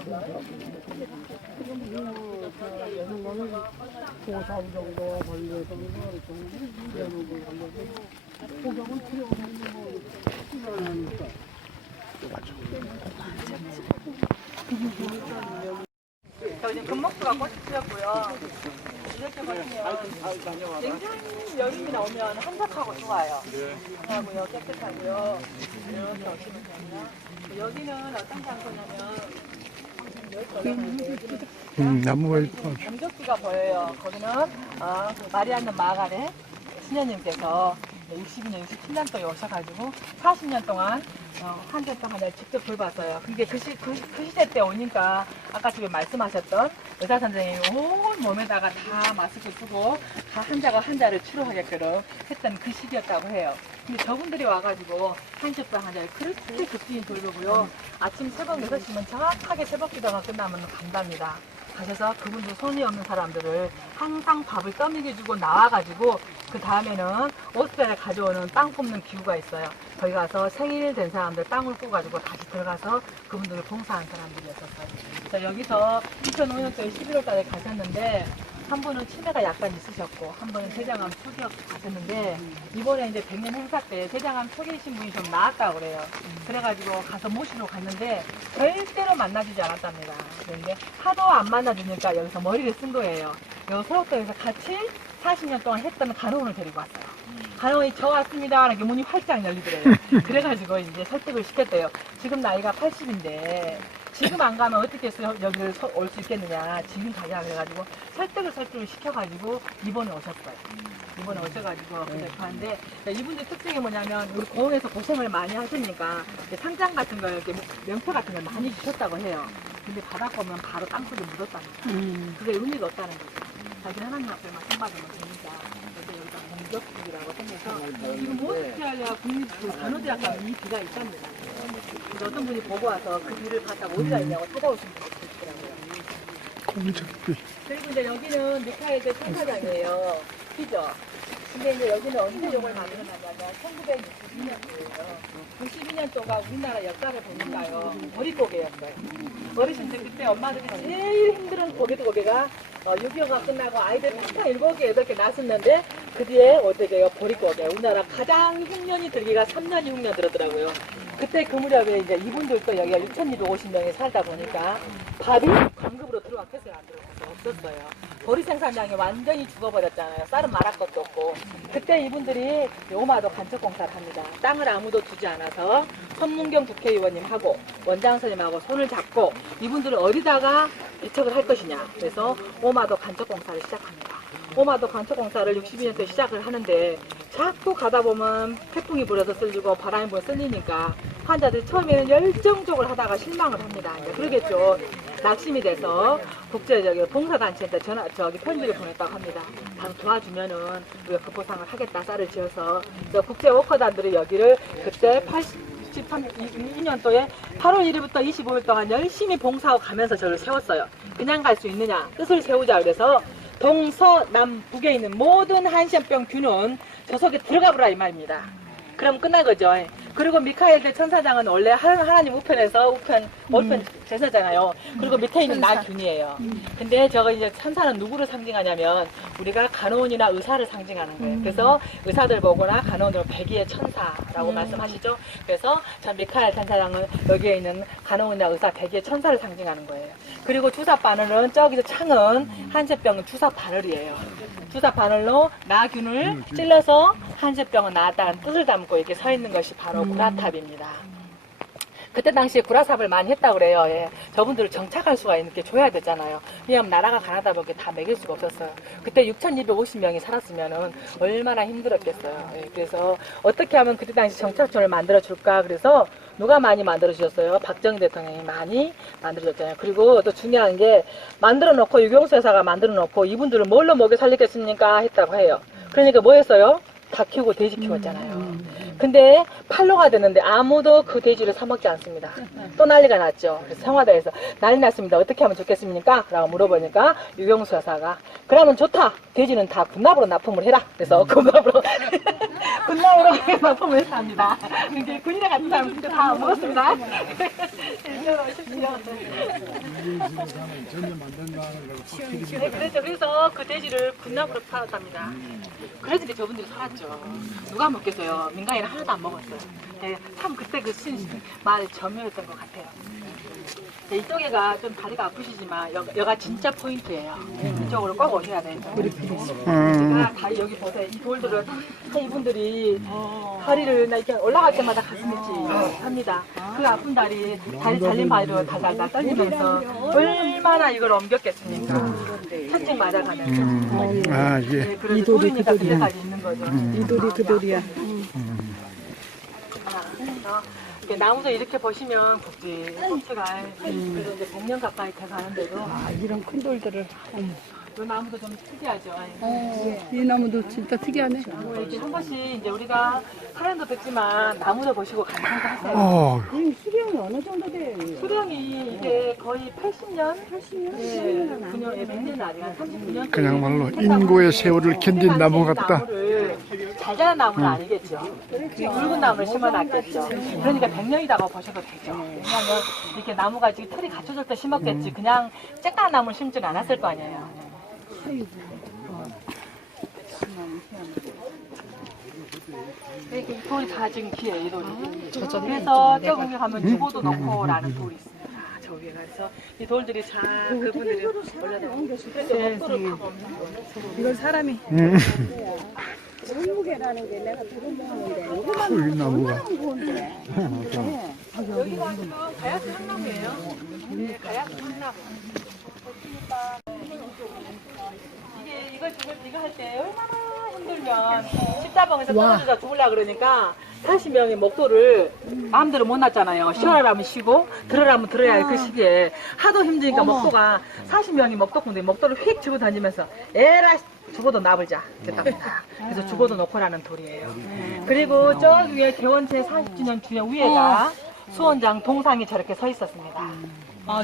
소삼 정도 걸려서 포경은 필요 없는 시간하니까. 저 지금 금목수가 꽃이 피었고요. 이렇게 보시면 굉장히 여름이 나오면 한적하고 좋아요. 하고요, 깨끗하고요. 이렇게 오시면 됩니다. 여기는 어떤 장소냐면 나무가 있고. 경적기가 보여요. 거기는 마리아는 마가렛 신녀님께서 62년, 67년 동안 오셔가지고 40년 동안 한전 동안 직접 돌봤어요. 근데 그 시대 때 오니까 아까 집에 말씀하셨던 의사 선생님이 온 몸에다가 다 마스크 쓰고 다 한자가 한자를 치료하게끔 했던 그 시기였다고 해요. 근데 저분들이 와가지고 한식방 한자를 그렇게 급진히 돌보고요. 아침 새벽 6시면 정확하게 새벽 기도가 끝나면 간답니다. 가셔서 그분들 손이 없는 사람들을 항상 밥을 떠먹여주고 나와가지고 그 다음에는 오스트리아에 가져오는 땅 뽑는 기구가 있어요. 거기 가서 생일 된 사람들 땅을 뽑아가지고 다시 들어가서 그분들을 봉사한 사람들이었었어요. 자, 여기서 2005년도에 11월 달에 가셨는데 한 분은 치매가 약간 있으셨고 한 분은 췌장암 초기였고 가셨는데 이번에 이제 100년 행사 때 췌장암 초기이신 분이 좀 나았다고 그래요. 그래가지고 가서 모시러 갔는데 절대로 만나주지 않았답니다. 그런데 하도 안 만나주니까 여기서 머리를 쓴 거예요. 여기 소록도에서 같이 40년 동안 했던 간호원을 데리고 왔어요. 간호원이 저 왔습니다. 이렇게 문이 활짝 열리더래요. 그래가지고 이제 설득을 시켰대요. 지금 나이가 80인데 지금 안 가면 어떻게 해서 여기를 올 수 있겠느냐. 지금 가자 그래가지고 설득을 시켜가지고 이번에 오셨어요. 이번에 오셔가지고 그렇게 하는데 이분들 특징이 뭐냐면 우리 공원에서 고생을 많이 하시니까 상장 같은 거 이렇게 명패 같은 걸 많이 주셨다고 해요. 근데 받아보면 바로 땅속에 묻었답니다. 그게 의미가 없다는 거죠. 자기 하나님 앞에만 선받으면 되니까. 그래서 여기가 공격국이라고 생겨서 지금 오스트리아 국립 간호대학 가면 이 비가 있답니다. 근데 어떤 분이 보고 와서 그 비를 갖다가 어디가 있냐고 찾아오신 분이 계시더라고요. 공작비. 그리고 이제 여기는 미카엘대 생사장이에요. 그죠? 근데 이제 여기는 언제 이걸 만들어놨냐면 1962년도예요. 92년도가 우리나라 역사를 보니까요. 보릿고개였어요. 어르신들 그때 엄마들이 제일 힘든 고개가 6.25가 끝나고 아이들 팍팍 7개, 8개 낳았었는데 그 뒤에 어떻게 해요? 보릿고개. 우리나라 가장 흉년이 들기가 3년이 흉년 들었더라고요. 그때 그 무렵에 이제 이분들도 여기가 6,250명이 살다 보니까 밥이 광급으로 들어왔겠어요? 안 들어왔어요? 없었어요. 보리 생산량이 완전히 죽어버렸잖아요. 쌀은 말할 것도 없고. 그때 이분들이 오마도 간척공사를 합니다. 땅을 아무도 주지 않아서 선문경 국회의원님하고 원장 선생님하고 손을 잡고 이분들은 어디다가 개척을 할 것이냐. 그래서 오마도 간척공사를 시작합니다. 오마도 간척공사를 62년도에 시작을 하는데 자꾸 가다 보면 태풍이 불어서 쓸리고 바람이 불어서 쓸리니까 환자들이 처음에는 열정적으로 하다가 실망을 합니다. 이제 그러겠죠. 낙심이 돼서 국제적인 봉사단체한테 편지를 보냈다고 합니다. 바로 도와주면은 우리가 그 보상을 하겠다. 쌀을 지어서 국제 워커단들이 여기를 그때 82년도에 8월 1일부터 25일 동안 열심히 봉사하고 가면서 저를 세웠어요. 그냥 갈 수 있느냐? 뜻을 세우자. 그래서 동서남북에 있는 모든 한센병 균은 저 속에 들어가 보라 이 말입니다. 그럼 끝난 거죠. 그리고 미카엘 대 천사장은 원래 하나님 우편에서 우편 제사잖아요. 그리고 밑에 있는 나균이에요. 근데 저거 이제 천사는 누구를 상징하냐면 우리가 간호원이나 의사를 상징하는 거예요. 그래서 의사들 보거나 간호원으로 백의의 천사라고 말씀하시죠. 그래서 전 미카엘 천사장은 여기에 있는 간호원이나 의사 백의의 천사를 상징하는 거예요. 그리고 주사 바늘은 저기서 창은 한센병은 주사 바늘이에요. 주사 바늘로 나균을 찔러서 한센병은 나았다는 뜻을 담고 이렇게 서 있는 것이 바로 구라탑입니다. 그때 당시에 구라삽을 많이 했다고 그래요. 예. 저분들을 정착할 수가 있게 줘야 되잖아요. 왜냐하면 나라가 가난하다 보니까 다 먹일 수가 없었어요. 그때 6,250명이 살았으면 얼마나 힘들었겠어요. 예. 그래서 어떻게 하면 그때 당시 정착촌을 만들어줄까. 그래서 누가 많이 만들어주셨어요? 박정희 대통령이 많이 만들어줬잖아요. 그리고 또 중요한 게 만들어놓고 유경수 회사가 만들어놓고 이분들을 뭘로 먹여 살리겠습니까? 했다고 해요. 그러니까 뭐 했어요? 다 키우고 돼지 키웠잖아요. 근데 팔로가 됐는데 아무도 그 돼지를 사 먹지 않습니다. 또 난리가 났죠. 그래서 청와대에서 난리 났습니다. 어떻게 하면 좋겠습니까? 라고 물어보니까 유경수 여사가 그러면 좋다. 돼지는 다 군납으로 납품을 해라. 그래서 군납으로 납품을 해서 합니다. 이제 군인에 같은 사람 진짜 다 먹었습니다. 네, 그렇죠. 그래서 그 돼지를 군납으로 팔았답니다. 그래서 이제 저분들이 살았죠. 누가 먹겠어요? 민간인 하나도 안 먹었어요. 네, 참 그때 그 말 점유였던 것 같아요. 네, 이쪽에가 좀 다리가 아프시지만 여가 진짜 포인트예요. 이쪽으로 꼭 오셔야 돼요. 제가 다리 여기 보세요. 이 돌들은 이분들이 다리를 이렇게 올라갈 때마다 가슴이 찌합니다. 그 아픈 다리 잘린 바위로 달달달 떨리면서 얼마나 이걸 옮겼겠습니까? 천증 맞아가면서. 아, 예. 네, 이 돌이 그 돌이야. 그때까지 있는 거죠. 이 돌이 그 돌이야. 이렇게 나무도 이렇게 보시면 곱지가 그래서 이제 100년 가까이 돼 가는데도 이런 큰 돌들을. 이 나무도 좀 특이하죠. 이 나무도 진짜 특이하네. 이렇게 한 번씩 이제 우리가 사연도 듣지만 나무도 보시고 감상도 하세요. 수령이 어느 정도 돼요? 수령이 이게 거의 80년? 80년? 9년, 100년 아니라 39년. 그야말로 인고의 세월을 견딘 나무 같다. 잘 자란 나무는 아니겠죠. 굵은 나무를 심어놨겠죠. 그러니까 100년이라고 보셔도 되죠. 왜냐하면 이렇게 나무가 지금 털이 갖춰질 때 심었겠지. 그냥 쬐깐 나무를 심지는 않았을 거 아니에요. 이 돌이 다 지금 기예요, 이 돌이. 그래서 저기 가면 주보도 넣고라는 돌이 있습니다. 저 위에 가서 이 돌들이 잘 그분들이 올려놓은 그래서 목도를 파고 없는 거예요. 이걸 사람이. 전무게라는 게 내가 들어보는데 이 나무가. 여기가 지금 가야수 향나무예요. 네, 가야수 향나무. 이거 할 때 얼마나 힘들면 십자방에서 떨어져서 죽으려고 그러니까 40명이 목도를 마음대로 못 놨잖아요. 쉬어라면 쉬고 들으라면 들어야 할 그 시기에 하도 힘드니까 목도가 40명이 목도꾼데 목도를 휙 쥐고 다니면서 에라 죽어도 놔보자 그랬답니다. 그래서 죽어도 놓고라는 돌이에요. 그리고 저 위에 개원체 40주년 주년 위에가 수원장 동상이 저렇게 서 있었습니다.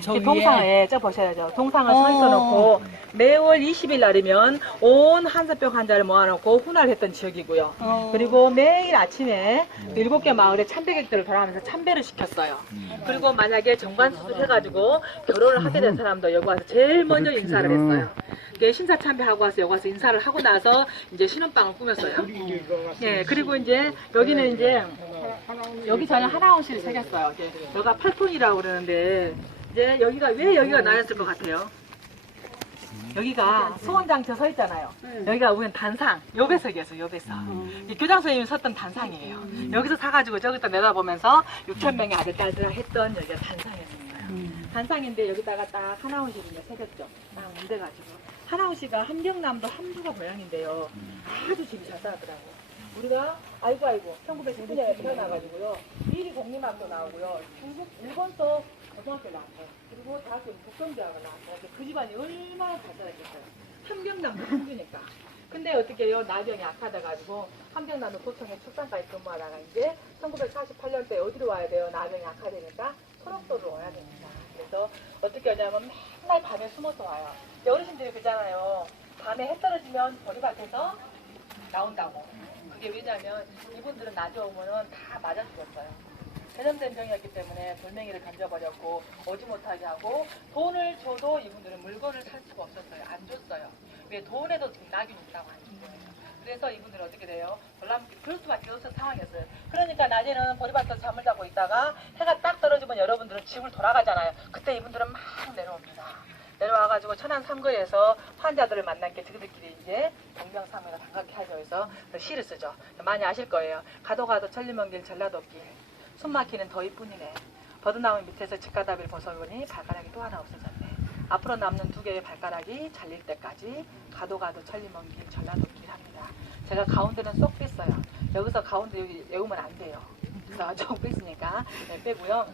저 이 동상에 저 보셔야죠. 동상을 서 있어놓고 매월 20일 날이면 온 한사병 환자를 모아놓고 훈화를 했던 지역이고요. 그리고 매일 아침에 7개 마을에 참배객들을 돌아가면서 참배를 시켰어요. 그리고 만약에 정관 수술해가지고 결혼을 하게 된 사람도 여기 와서 제일 먼저 인사를 했어요. 신사 참배하고 와서 여기 와서 인사를 하고 나서 이제 신혼방을 꾸몄어요. 예, 그리고 이제 여기는 이제 여기 전에 하나원실을 새겼어요. 여기가 8톤이라고 그러는데 이제 여기가 왜 여기가 나였을 것 같아요? 여기가 수원장터 서 있잖아요. 여기가 우리는 단상, 요배석이었어요, 요배석. 이 교장 선생님이 섰던 단상이에요. 여기서 사가지고 저기다 내다보면서 6,000명의 아들, 딸들 했던 여기가 단상이었어요. 단상인데 여기다가 딱 하나원실을 이제 새겼죠. 딱 문대가지고. 하나원씨가 함경남도 함주가 고향인데요. 아주 집이 잘 살았더라고요. 우리가 아이고 1919년에 태어나가지고요. 미리 공립학교 나오고요. 중국 일본서 고등학교 나왔어요. 그리고 대학교 북경대학을 나왔어요. 그 집안이 얼마나 잘 살았겠어요. 함경남도 함주니까. 근데 어떻게 해요? 나경이 악화돼가지고 함경남도 도청에 출산까지 근무하다가 이제 1948년도에 어디로 와야 돼요? 나경이 악화되니까 소록도로 와야 됩니다. 그래서 어떻게 하냐면 맨날 밤에 숨어서 와요. 어르신들이 그러잖아요. 밤에 해 떨어지면 보리밭에서 나온다고. 그게 왜냐면 이분들은 낮에 오면은 다 맞아 죽었어요. 전염된 병이었기 때문에 돌멩이를 던져버렸고 오지 못하게 하고 돈을 줘도 이분들은 물건을 살 수가 없었어요. 안 줬어요. 왜 돈에도 낙이 있다고 안 준 거예요. 그래서 이분들은 어떻게 돼요? 그럴 수밖에 없는 상황이었어요. 그러니까 낮에는 보리밭에서 잠을 자고 있다가 해가 딱 떨어지면 여러분들은 집을 돌아가잖아요. 그때 이분들은 막 내려옵니다. 내려와가지고 천안 삼거리에서 환자들을 만난 게 저희들끼리 이제 동명삼회가 반갑게 하죠. 그래서 시를 쓰죠. 많이 아실 거예요. 가도 가도 천리먼 길 전라도길 숨막히는 더위뿐이네. 버드나무 밑에서 직가다비를 벗어보니 발가락이 또 하나 없어졌네. 앞으로 남는 2개의 발가락이 잘릴 때까지 가도 가도 천리먼 길 전라도길 합니다. 제가 가운데는 쏙 뺐어요. 여기서 가운데 여기 외우면 안 돼요. 그래서 좀 뺐으니까 빼고요.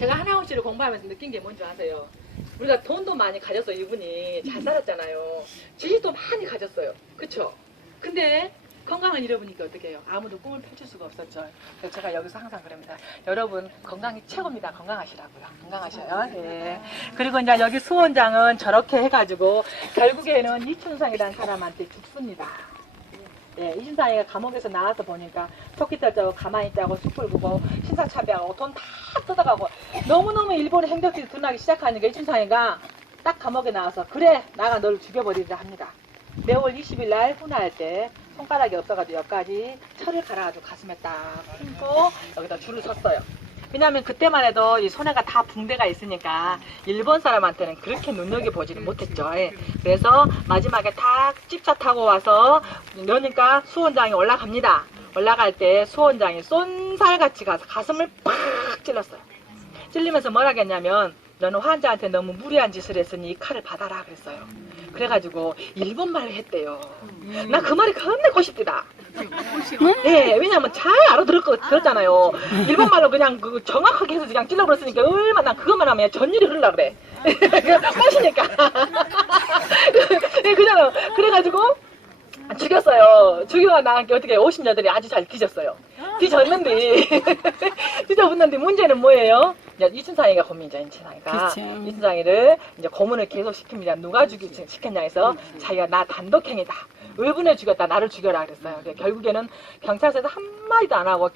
제가 하나원씨를 공부하면서 느낀 게 뭔지 아세요? 우리가 돈도 많이 가졌어요. 이분이 잘 살았잖아요. 지식도 많이 가졌어요. 그쵸? 근데 건강을 잃어보니까 어떻게 해요? 아무도 꿈을 펼칠 수가 없었죠. 그래서 제가 여기서 항상 그럽니다. 여러분 건강이 최고입니다. 건강하시라고요. 건강하셔요. 예. 그리고 이제 여기 수원장은 저렇게 해가지고 결국에는 이춘상이라는 사람한테 죽습니다. 예, 이춘상이가 감옥에서 나와서 보니까 토끼털 짜고 가만히 있다고 숯불 보고 신사참배하고 돈 다 뜯어가고 너무너무 일본의 행적들이 드러나기 시작하니까 이춘상이가 딱 감옥에 나와서 그래 나가 너를 죽여버리리라 합니다. 매월 20일 날 훈화할 때 손가락이 없어가지고 여기까지 철을 갈아가지고 가슴에 딱 품고 여기다 줄을 섰어요. 왜냐하면 그때만 해도 이 손해가 다 붕대가 있으니까 일본 사람한테는 그렇게 눈여겨보지를 못했죠. 예. 그래서 마지막에 딱 집차 타고 와서 그러니까 수원장이 올라갑니다. 올라갈 때 수원장이 쏜살같이 가서 가슴을 팍 찔렀어요. 찔리면서 뭐라 했냐면 너는 환자한테 너무 무리한 짓을 했으니 이 칼을 받아라 그랬어요. 그래가지고 일본말을 했대요. 나 그 말이 겁내고 싶더라. 예, 왜냐면 잘 알아들었잖아요. 일본말로 그냥 그 정확하게 해서 그냥 찔러버렸으니까 얼마나 난 그것만 하면 전율이 흐르려 그래. 꽃이니까. 그냥 그래가지고 죽였어요. 죽여가 나한테 어떻게 50여들이 아주 잘 뒤졌어요. 뒤졌는데 뒤져붙는데 문제는 뭐예요? 이춘상이가 고민이죠. 이춘상이가 이춘상이를 이제 고문을 계속 시킵니다. 누가 시켰냐 해서 자기가 나 단독행위다. 의분을 죽였다. 나를 죽여라 그랬어요. 결국에는 경찰서에서 한마디도 안 하고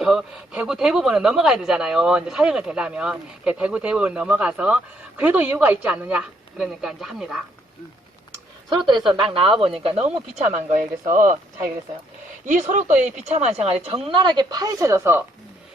대구 대법원에 넘어가야 되잖아요. 이제 사형을 되려면 대구 대법원 넘어가서 그래도 이유가 있지 않느냐. 그러니까 이제 합니다. 소록도에서 막 나와보니까 너무 비참한 거예요. 그래서 자기가 그랬어요. 이 소록도의 비참한 생활이 적나라하게 파헤쳐져서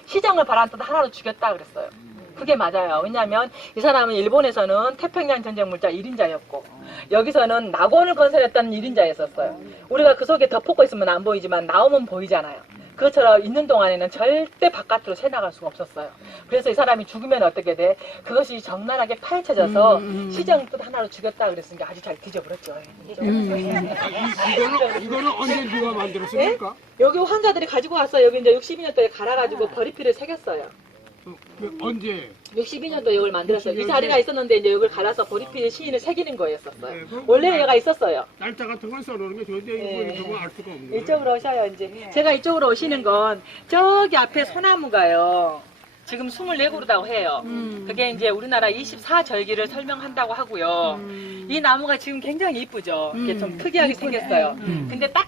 시정을 바란 뜻 하나로 죽였다 그랬어요. 그게 맞아요. 왜냐하면 이 사람은 일본에서는 태평양 전쟁 물자 1인자였고 여기서는 낙원을 건설했던 1인자였었어요. 우리가 그 속에 덮고 있으면 안 보이지만 나오면 보이잖아요. 그것처럼 있는 동안에는 절대 바깥으로 새나갈 수가 없었어요. 그래서 이 사람이 죽으면 어떻게 돼? 그것이 적나라하게 파헤쳐져서 시정 뜻 하나로 죽였다 그랬으니까 아주 잘 뒤져버렸죠. 이거는 언제 누가 만들었습니까? 여기 환자들이 가지고 왔어요. 여기 이제 62년도에 갈아가지고 버리피를 새겼어요. 언제? 62년도에 이걸 만들었어요. 이 자리가 있었는데 이제 이걸 갈아서 보리필 시인을 새기는 거였었어요. 네, 원래 얘가 있었어요. 날짜 같은 건 써놓는 게 좋은데 네. 이거 알 수가 없는 거예요. 이쪽으로 오셔요. 이제 제가 이쪽으로 오시는 건 저기 앞에 소나무가요. 지금 24그루라고 해요. 그게 이제 우리나라 24절기를 설명한다고 하고요. 이 나무가 지금 굉장히 이쁘죠. 이게 좀 특이하게 생겼어요. 근데 딱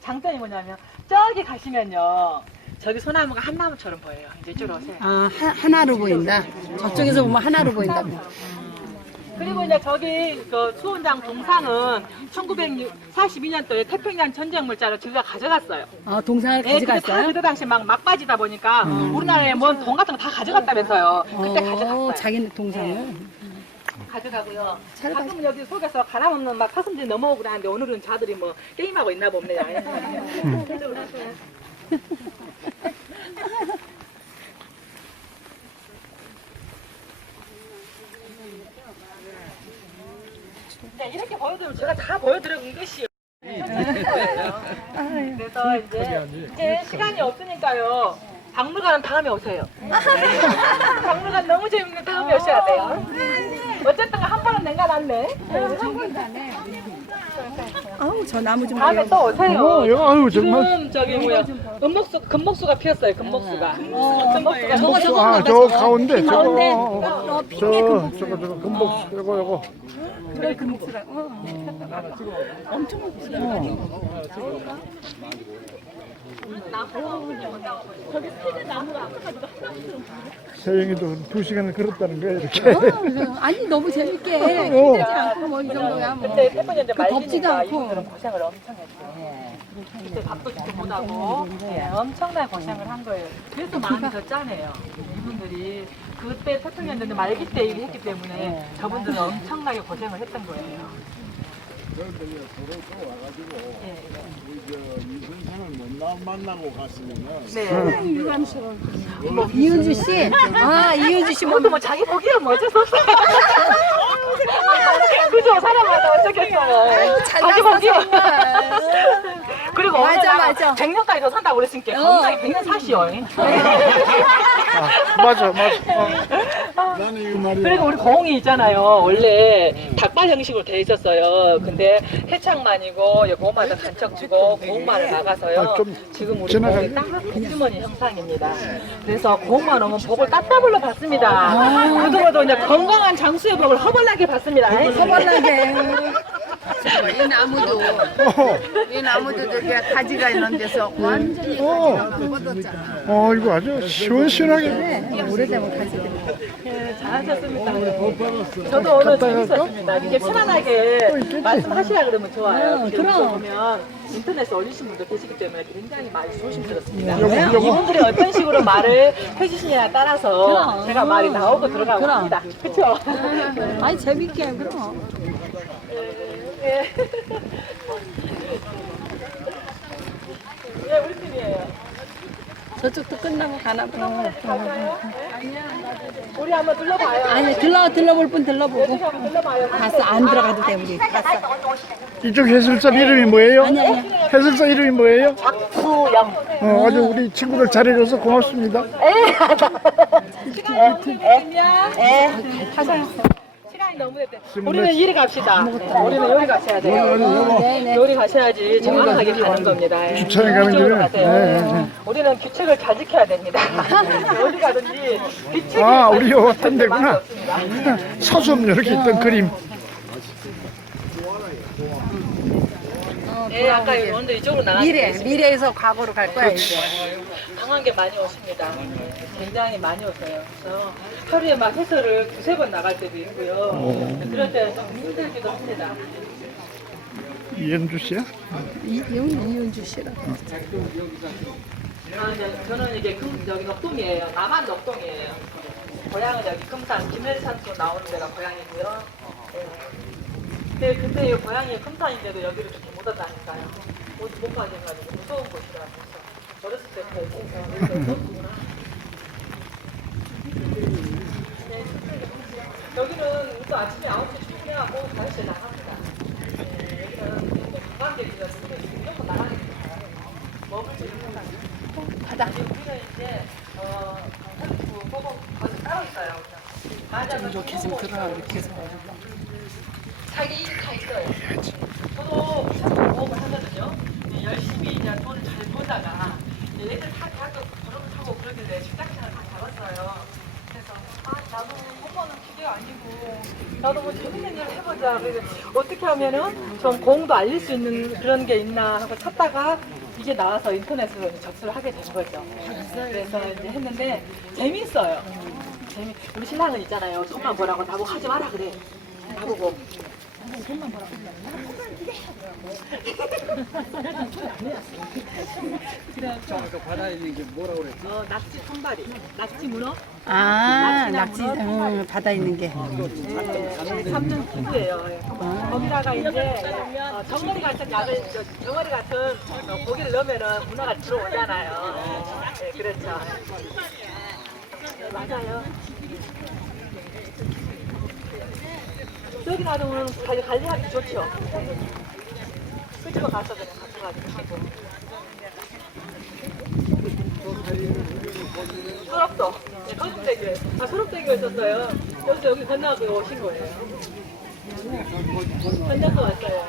장점이 뭐냐면 저기 가시면요. 저기 소나무가 한 나무처럼 보여요. 이제 이쪽으로 오세요. 아, 하나로 보인다. 저쪽에서 보면 하나로 보인다. 그리고 이제 저기 그 수원장 동상은 1942년도에 태평양 전쟁 물자로 저희가 가져갔어요. 아, 동상을 네, 근데 다 가져갔어요? 그때 당시 막 빠지다 보니까 우리나라에 뭔 돈 같은 거 다 가져갔다면서요. 그때 가져갔어요. 자기네 동상을. 가져가고요. 가끔 여기 속에서 가람없는 막 사슴들이 넘어오고 그러는데 오늘은 자들이 뭐 게임하고 있나 봅니다. 네, 이렇게 보여드리면 제가 다 보여드리는 것이요. 그래서 이제 시간이 없으니까요. 박물관은 다음에 오세요. 박물관 너무 재밌는 다음에 오셔야 돼요. 어쨌든 한 번은 내가 놨네. 아우, 저 나무 좀 다음에 또 오세요. 아유 정말. 지금 저기 뭐야 금목수가 피었어요. 금목수가. 금목수가 아, 저 가운데 저거. 저거 금복 요거. 그래, 금목수라. 엄청 세영이도 2시간을 걸었다는 거야 이렇게. 아니, 너무 재밌게. 힘들지 않고 뭐 이 정도야. 뭐. 그때 태풍이 이제 덥지도 말기니까 않고. 이분들은 고생을 엄청 했어요. 그때 밥도 주고 못하고 엄청나게 고생을 한 거예요. 그래서 마음이 더 짠해요. 이분들이 그때 태풍이었는데 말기 때 일을 했기 때문에 저분들은 엄청나게 고생을 했던 거예요. 만나고 갔으면은 네. 이은주 씨? 아, 이은주 씨. 그것도 뭐 자기 보기야 뭐 어쩔 수 없어요. 그죠? 사람마다 어쩌겠어요. 자기 보기. 그리고 맞아, 오늘 맞아. 100년까지 더 산다고 그랬으니까 건강히 100년 사시오. 맞아. 나는 이 말이 그리고 우리 고흥이 있잖아요. 원래 닭발 형식으로 돼 있었어요. 근데 해창만이고 고마다 간척지고 고흥만을 나가서요. 아, 좀 지금 우리 지나가요. 고흥이 딱 백주머니 형상입니다. 그래서 고흥만 오면 복을 따따블로 받습니다. 그동안도 이제 건강한 장수의 복을 허벌나게 받습니다. 허벌나게. 이 나무도 저기 가지가 있는 데서 완전히 이거 아주 시원시원하게. 오래되면 가지가. 네, 잘하셨습니다. 저도 오늘 재밌었습니다. 이게 편안하게 말씀하시라 그러면 좋아요. 근데 그럼. 보면 인터넷에 올리신 분도 계시기 때문에 굉장히 많이 조심스럽습니다. 요거. 이분들이 어떤 식으로 말을 해주시냐에 따라서 그럼. 제가 말이 나오고 들어가고 그럼. 합니다. 그렇죠? 아니, 재밌게, 그럼. 예. 예, 우리 팀이에요. 저쪽도 끝나고 가나 봐. 우리 한번 둘러봐요. 아니, 들러볼 분 들러보고. 한번 둘러봐요. 갔어, 안 들어가도 돼, 우리. 이쪽 해설사 이름이 뭐예요? 아니. 해설사 이름이 뭐예요? 박수영. 아주 우리 친구들 잘해줘서 고맙습니다. 시간이 너무 됐대. 우리는 이리 갑시다. 우리는 요리 가셔야 돼요. 네네. 요리 가셔야지 정확하게 가는 겁니다. 주차에 가는 이쪽으로 길은? 가세요. 네. 우리는 규칙을 잘 지켜야 됩니다. 어디 가든지 규칙이 우리 요 어떤 데구나. 서수업 이렇게 있던 그림. 네, 아까 오늘 이쪽으로 나왔는데 미래에서 과거로 갈 거야, 이제. 강한 게 많이 오십니다. 굉장히 많이 오세요. 그래서 하루에 막 해설을 2-3번 나갈 때도 있고요. 그럴 때 좀 힘들기도 합니다. 이현주 씨야? 이은주 씨라. 저는 이게 여기 녹동이에요. 남한 녹동이에요. 고향은 여기 금산 김해산도 나오는 데가 고향이고요. 네. 근데 이 고향이 금산인데도 여기를 이렇게 못 왔다니까요. 못 가져가지고 무서운 곳이라 그래서 어렸을 때부터 있어서 여기는 또 아침에 9시 출근해가고 5시에 나갑니다. 여기는 관광객이라서 무조건 나가게 됩니다. 먹을 수 있는 거 바다. 우리는 이제 한국 보고 거기 따로 있어요. 맞아요. 이렇게 좀 들어가 이렇게 해서 자기 일이 다 있어요. 저도 자꾸 모험을 하거든요. 열심히 이제 돈을 잘 벌다가 얘들 다 대학교 졸업하고 그러길래 직장생활 다 잡았어요. 그래서 나도 공부하는 기계가 아니고 나도 뭐 재밌는 일을 해보자. 그래서 어떻게 하면은 좀 공도 알릴 수 있는 그런 게 있나 하고 찾다가 이게 나와서 인터넷으로 이제 접수를 하게 된 거죠. 그래서 이제 했는데 재밌어요. 우리 신랑은 있잖아요. 돈만 벌라고 나보고 하지 마라 그래. 나보고 돈만 벌라고 그 바다에 있는 게 뭐라고 그랬지? 낙지 통발이, 낙지 문어. 낙지 바다 있는 게. 잡는 기구예요. 거기다가 이제 덩어리 같은 약을, 덩어리 같은 고기를 넣으면은 문어가 들어오잖아요. 네, 그렇죠. 맞아요. 여기 놔두면 관리하기 좋죠. 끄집어 가서 그냥 가져가지고 하고. 서럽도. 네, 서럽대교에. 서럽대교에 있었어요. 여기서 여기 건너고 오신 거예요. 건너서 왔어요.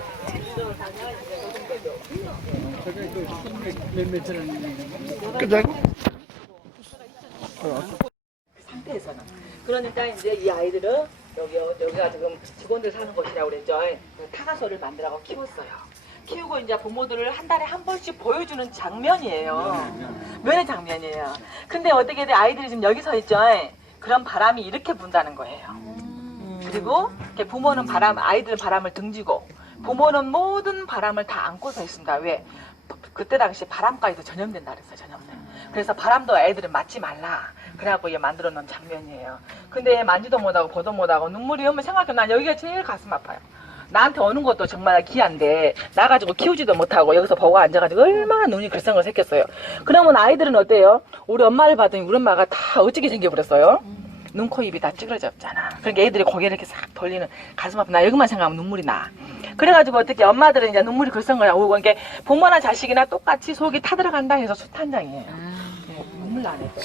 저 다녀 이제 노동대교. 저게 몇 미터는 그냥 상태에서는. 그러니까 이제 이 아이들은 여기가 지금 직원들 사는 곳이라고 그랬죠. 타가소를 만들라고 키웠어요. 키우고 이제 부모들을 한 달에 한 번씩 보여주는 장면이에요. 면의 장면이에요. 근데 어떻게 돼 아이들이 지금 여기 서 있죠. 그런 바람이 이렇게 분다는 거예요. 그리고 이렇게 부모는 아이들은 바람을 등지고 부모는 모든 바람을 다 안고 서 있습니다. 왜? 그때 당시 바람까지도 전염된다 그랬어요. 전염돼. 그래서 바람도 애들은 맞지 말라. 그래갖고 얘 만들어 놓은 장면이에요. 근데 얘 만지도 못하고 보도 못하고 눈물이 오면 생각해. 난 여기가 제일 가슴 아파요. 나한테 오는 것도 정말 귀한데 나가지고 키우지도 못하고 여기서 보고 앉아가지고 얼마나 눈이 글썽글썽했겠어요. 그러면 아이들은 어때요? 우리 엄마를 봤더니 우리 엄마가 다 어찌게 생겨버렸어요? 눈, 코, 입이 다 찌그러졌잖아. 그러니까 애들이 고개를 이렇게 싹 돌리는 가슴 아픈 나 여기만 생각하면 눈물이 나. 그래가지고 어떻게 엄마들은 이제 눈물이 글썽거리고 이게 부모나 자식이나 똑같이 속이 타들어간다 해서 수탄장이에요. 네, 눈물 나네 또.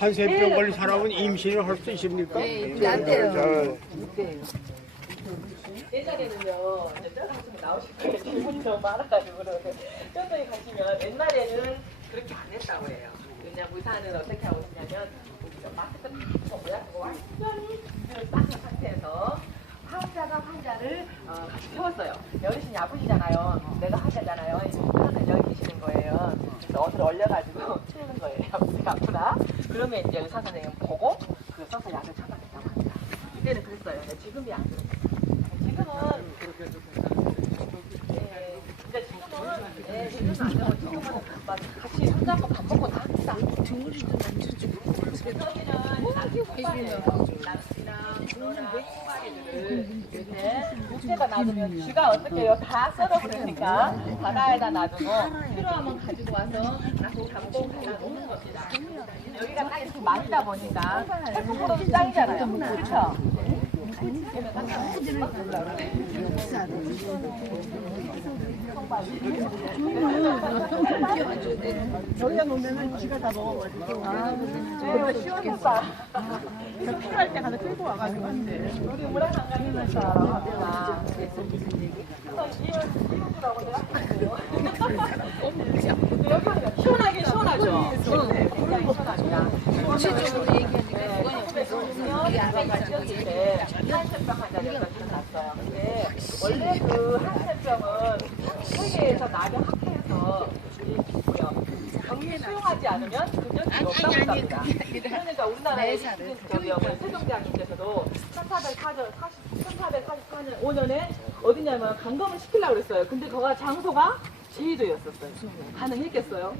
한센병 걸린 사람은 임신을 할 수 있습니까? 안 돼요. 옛날에는요, 뼈 가슴이 나오실 거예요. 질문이 너무 많아가지고 그러는데 뼈에 가시면 옛날에는 그렇게 안 했다고 해요. 왜냐면 의사는 어떻게 하고 있냐면 마스크 다 모양하고 완전히 준비를 딱 한 상태에서 환자를 같이 태웠어요. 어르신이 아프시잖아요. 내가 환자잖아요. 하나는 여기 계시는 거예요. 그래서 어디로 올려가지고 태우는 거예요. 어디가 아프나? 그러면 이제 의사 선생님 보고 그 써서 약을 처방했다고 합니다. 그때는 그랬어요. 근데 지금이 안 그래요. 지금은 안 되고 지금은 막 같이 손잡고 밥 먹고 다 합니다. 등물이 좀 국제가 놔두면 쥐가 어떻게 해요? 다 썰어 버리니까 바다에다 놔두고 필요하면 가지고 와서 나도 담고 갖다 놓는 겁니다. 여기가 딱 이렇게 많다 보니까 태풍보다도 짱이잖아요. 그렇죠? 저희가 놓으면 쥐가 다 먹어가지고. 시원하다. 필요할 때 가서 끌고 와가지고 한대. 우리 문화관광에서 이웃이라고 내가 여기 시원하긴 시원하죠. 굉장히 시원합니다. 구체적으로 얘기하니까 그거는 한센병 환자였던 기억이 났어요. 근데 원래 그 한센병은 세계에서 나병 학회에서 격리 수용하지 않으면 금전이 없다고 합니다. 그러니까 우리나라의 세종대왕님께서도 1445년에 어디냐면 감금을 시키려고 그랬어요. 근데 거가 장소가 제주도였었어요. 가능했겠어요?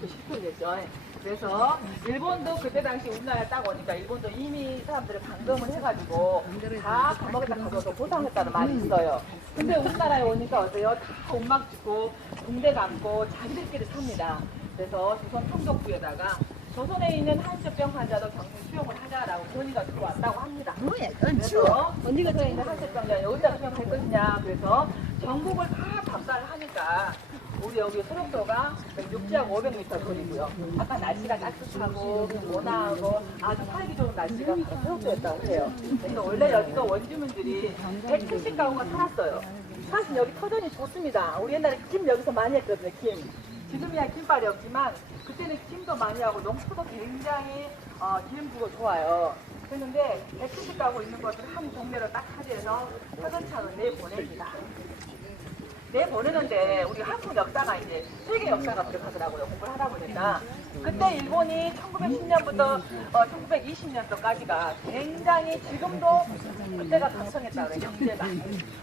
그 시켰겠죠. 그래서 일본도 그때 당시 우리나라에 딱 오니까 일본도 이미 사람들을 감금을 해가지고 다 감옥에다 가둬서 보상했다는 말이 있어요. 근데 우리나라에 오니까 어때요? 다 옷막 짓고 붕대 감고 자기들끼리 삽니다. 그래서 조선 총독부에다가 조선에 있는 한센병 환자도 격리 수용을 하자라고 건의가 들어왔다고 합니다. 그래서 언니가 저 있는 한센병자 여기다 수용할 것이냐. 그래서 전국을 다 답사를 하니까 우리 여기 소록도가 600-500m 거리고요. 아까 날씨가 따뜻하고 온화하고 아주 살기 좋은 날씨가 바로 소록도였다고 해요. 그래서 원래 여기가 원주민들이 170가구가 살았어요. 사실 여기 터전이 좋습니다. 우리 옛날에 김 여기서 많이 했거든요. 김. 지금이야 김발이 없지만 그때는 김도 많이 하고 농토도 굉장히 기름지고 좋아요. 그런데 170가구 있는 것을 한 동네로 딱 차지해서 차근차근 내보냅니다. 내보내는데 우리 한국 역사가 이제 세계 역사가 부족하더라고요. 공부를 하다 보니까. 그때 일본이 1910년부터 1920년도까지가 굉장히 지금도 그때가 강성했다고 그래요. 경제가.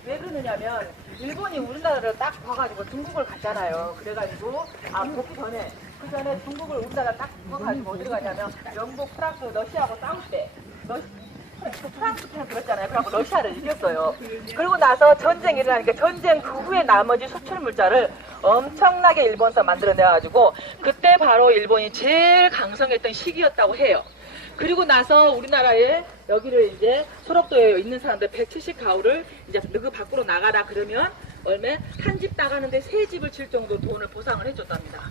왜 그러느냐면 일본이 우리나라를 딱 봐가지고 중국을 갔잖아요. 그래가지고 그 전에 중국을 우리나라 딱 봐가지고 어디로 가냐면 영국, 프랑스, 러시아하고 싸울 때 프랑스 편 그랬잖아요. 그래갖고 러시아를 이겼어요. 그리고 나서 전쟁이 일어나니까 전쟁 그 후에 나머지 수출 물자를 엄청나게 일본서 만들어내가지고 그때 바로 일본이 제일 강성했던 시기였다고 해요. 그리고 나서 우리나라에 여기를 이제 소록도에 있는 사람들 170가구를 이제 그 밖으로 나가라 그러면 얼마 한 집 나가는데 세 집을 칠 정도 돈을 보상을 해줬답니다.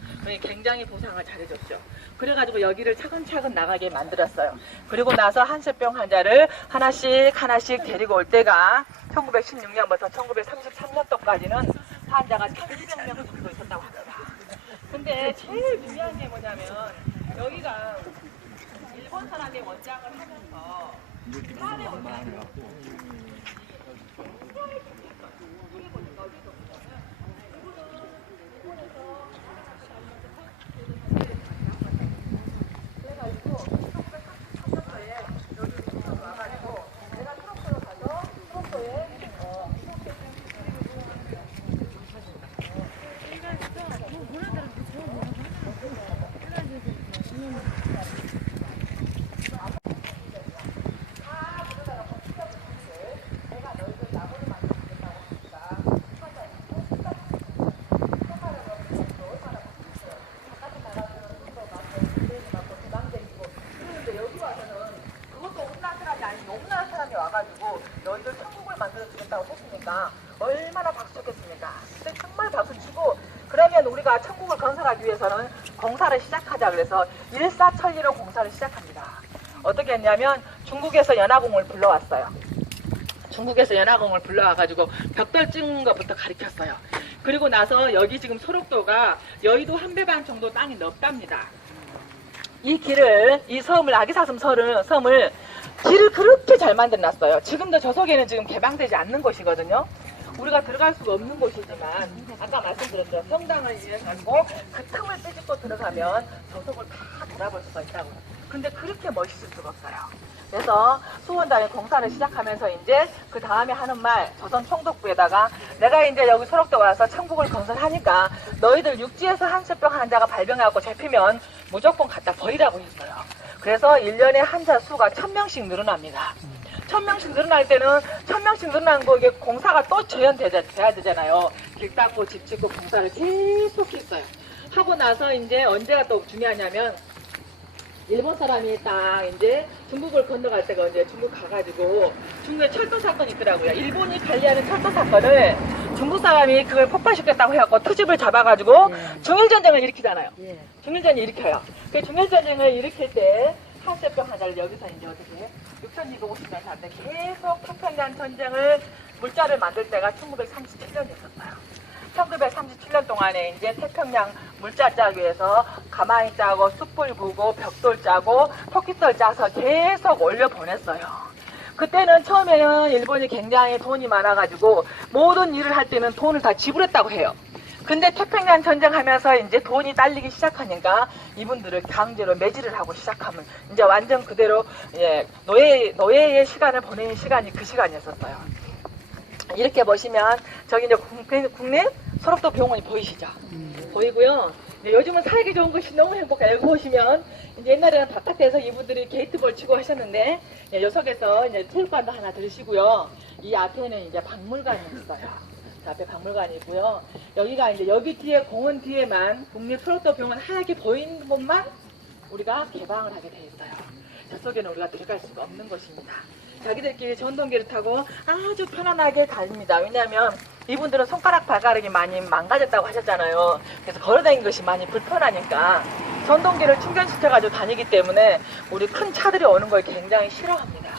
굉장히 보상을 잘해줬죠. 그래가지고 여기를 차근차근 나가게 만들었어요. 그리고 나서 한세병 환자를 하나씩 데리고 올 때가 1916년부터 1933년도까지는 환자가 1,200명 정도 있었다고 합니다. 근데 제일 중요한 게 뭐냐면 여기가 일본 사람이 원장을 하면서 사람의 원장을 와가지고 너희들 천국을 만들어주겠다고 했으니까 얼마나 박수쳤겠습니까? 근데 정말 박수치고 그러면 우리가 천국을 건설하기 위해서는 공사를 시작하자 그래서 일사천리로 공사를 시작합니다. 어떻게 했냐면 중국에서 연화공을 불러왔어요. 중국에서 연화공을 불러와가지고 벽돌 찍는 것부터 가르쳤어요. 그리고 나서 여기 지금 소록도가 여의도 한 배 반 정도 땅이 넓답니다. 이 길을, 이 섬을, 아기사슴 섬을 길을 그렇게 잘 만들어놨어요. 지금도 저 속에는 지금 개방되지 않는 곳이거든요. 우리가 들어갈 수가 없는 곳이지만 아까 말씀드렸죠. 성당을 이용하고 그 틈을 빼집고 들어가면 저 속을 다 돌아볼 수가 있다고. 근데 그렇게 멋있을 수가 없어요. 그래서 수원당에 공사를 시작하면서 이제 그 다음에 하는 말 조선 총독부에다가 내가 이제 여기 소록도 와서 천국을 건설하니까 너희들 육지에서 한세병 환자가 발병해갖고 잡히면 무조건 갖다 버리라고 했어요. 그래서 1년에 환자 수가 1,000명씩 늘어납니다. 1,000명씩 늘어날 때는 1,000명씩 늘어난 거 이게 공사가 또 재현돼야 되잖아요. 길 닦고 집 짓고 공사를 계속 했어요. 하고 나서 이제 언제가 또 중요하냐면 일본 사람이 딱 이제 중국을 건너갈 때가 이제 중국 가가지고 중국에 철도 사건이 있더라고요. 일본이 관리하는 철도 사건을 중국 사람이 그걸 폭발시켰다고 해갖고 투집을 잡아가지고 중일전쟁을 일으키잖아요. 중일전쟁을 일으켜요. 그 중일전쟁을 일으킬 때 한세병 환자를 여기서 이제 어떻게 6,250명 사는데 계속 태평양 전쟁을 물자를 만들 때가 1937년이었어요. 1937년 동안에 이제 태평양 물자 짜기 위해서 가마니 짜고 숯불 구고 벽돌 짜고 토끼털 짜서 계속 올려 보냈어요. 그때는 처음에는 일본이 굉장히 돈이 많아가지고 모든 일을 할 때는 돈을 다 지불했다고 해요. 근데 태평양 전쟁하면서 이제 돈이 딸리기 시작하니까 이분들을 강제로 매질을 하고 시작하면 이제 완전 그대로 노예의 시간을 보내는 시간이 그 시간이었어요. 이렇게 보시면 저기 이제 국내 소록도 병원이 보이시죠? 보이고요. 요즘은 살기 좋은 것이 너무 행복해요. 여기 보시면 이제 옛날에는 답답해서 이분들이 게이트볼 치고 하셨는데 이 속에서 이제 체육관도 하나 들으시고요. 이 앞에는 이제 박물관이 있어요. 앞에 박물관이 있고요. 여기가 이제 여기 뒤에 공원 뒤에만 국립 소록도 병원 하얗게 보이는 곳만 우리가 개방을 하게 돼 있어요. 저쪽에는 우리가 들어갈 수가 없는 곳입니다. 자기들끼리 전동기를 타고 아주 편안하게 다닙니다. 왜냐하면 이분들은 손가락 발가락이 많이 망가졌다고 하셨잖아요. 그래서 걸어다니는 것이 많이 불편하니까 전동기를 충전시켜가지고 다니기 때문에 우리 큰 차들이 오는 걸 굉장히 싫어합니다.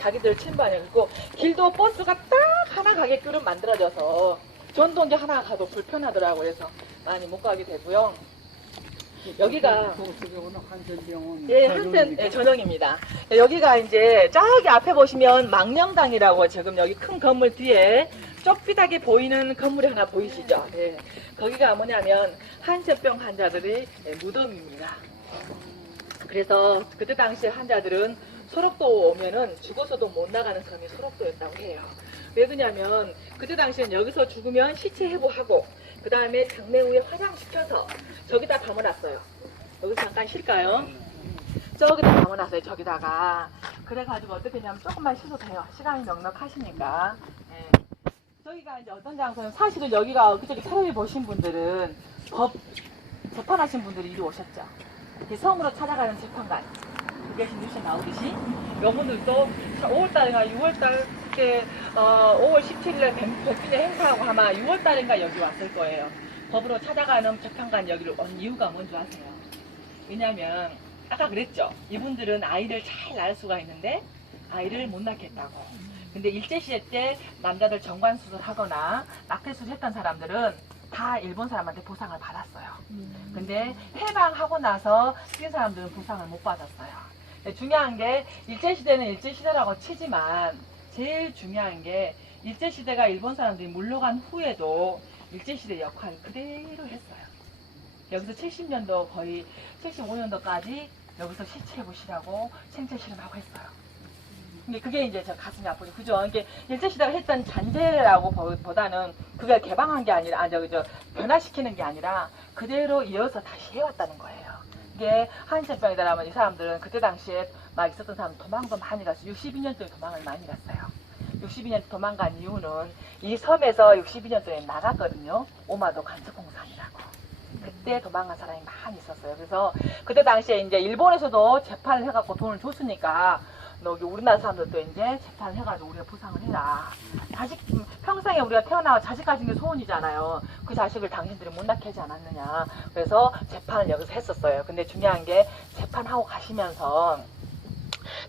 자기들 침반이고 길도 버스가 딱 하나 가게끔 만들어져서 전동기 하나 가도 불편하더라고요. 그래서 많이 못 가게 되고요. 여기가 그쪽에는 한센병원. 예, 한센 예, 전용입니다. 예, 여기가 이제 저기 앞에 보시면 망령당이라고 지금 여기 큰 건물 뒤에 좁비하게 보이는 건물이 하나 보이시죠? 예, 거기가 뭐냐면 한센병 환자들의 예, 무덤입니다. 그래서 그때 당시에 환자들은 소록도 오면은 죽어서도 못 나가는 섬이 소록도였다고 해요. 왜 그러냐면 그때 당시엔 여기서 죽으면 시체 해부하고 그 다음에 장례 후에 화장시켜서 저기다 담아놨어요. 여기서 잠깐 쉴까요? 저기다 담아놨어요. 저기다가. 그래가지고 어떻게 했냐면 조금만 쉬도 돼요. 시간이 넉넉하시니까. 예. 저기가 이제 어떤 장소는 사실은 여기가 그저기 텔레비 보신 분들은 재판하신 분들이 이리 오셨죠. 이 섬으로 찾아가는 재판관. 그게 뉴스에 나오듯이 여러분들도 5월달인가 6월달 그때 5월 17일에 백균의 행사하고 아마 6월달인가 여기 왔을 거예요. 법으로 찾아가는 재판관 여기를 온 이유가 뭔지 아세요? 왜냐면 아까 그랬죠. 이분들은 아이를 잘 낳을 수가 있는데 아이를 못 낳겠다고. 근데 일제시대 때 남자들 정관수술 하거나 낙태수술 했던 사람들은 다 일본 사람한테 보상을 받았어요. 근데 해방하고 나서 뛴 사람들은 보상을 못 받았어요. 중요한 게 일제시대는 일제시대라고 치지만 제일 중요한 게 일제시대가 일본 사람들이 물러간 후에도 일제시대 역할을 그대로 했어요. 여기서 70년도 거의 75년도까지 여기서 시체부시라고 생체실험하고 했어요. 근데 그게 이제 저 가슴이 아프죠. 그죠? 이게 일제시대가 했던 잔재라고 보다는 그게 개방한 게 아니라, 변화시키는 게 아니라 그대로 이어서 다시 해왔다는 거예요. 이게 한센병이다라면 이 사람들은 그때 당시에 막 있었던 사람 도망도 많이 갔어요. 62년 동안 도망을 많이 갔어요. 62년 도망간 이유는 이 섬에서 62년 동안 나갔거든요. 오마도 간척공산이라고. 그때 도망간 사람이 많이 있었어요. 그래서 그때 당시에 이제 일본에서도 재판을 해갖고 돈을 줬으니까 여기 우리나라 사람들도 이제 재판을 해가지고 우리가 보상을 해라. 자식, 평생에 우리가 태어나서 자식 가진 게 소원이잖아요. 그 자식을 당신들이 못 낳게 하지 않았느냐. 그래서 재판을 여기서 했었어요. 근데 중요한 게 재판하고 가시면서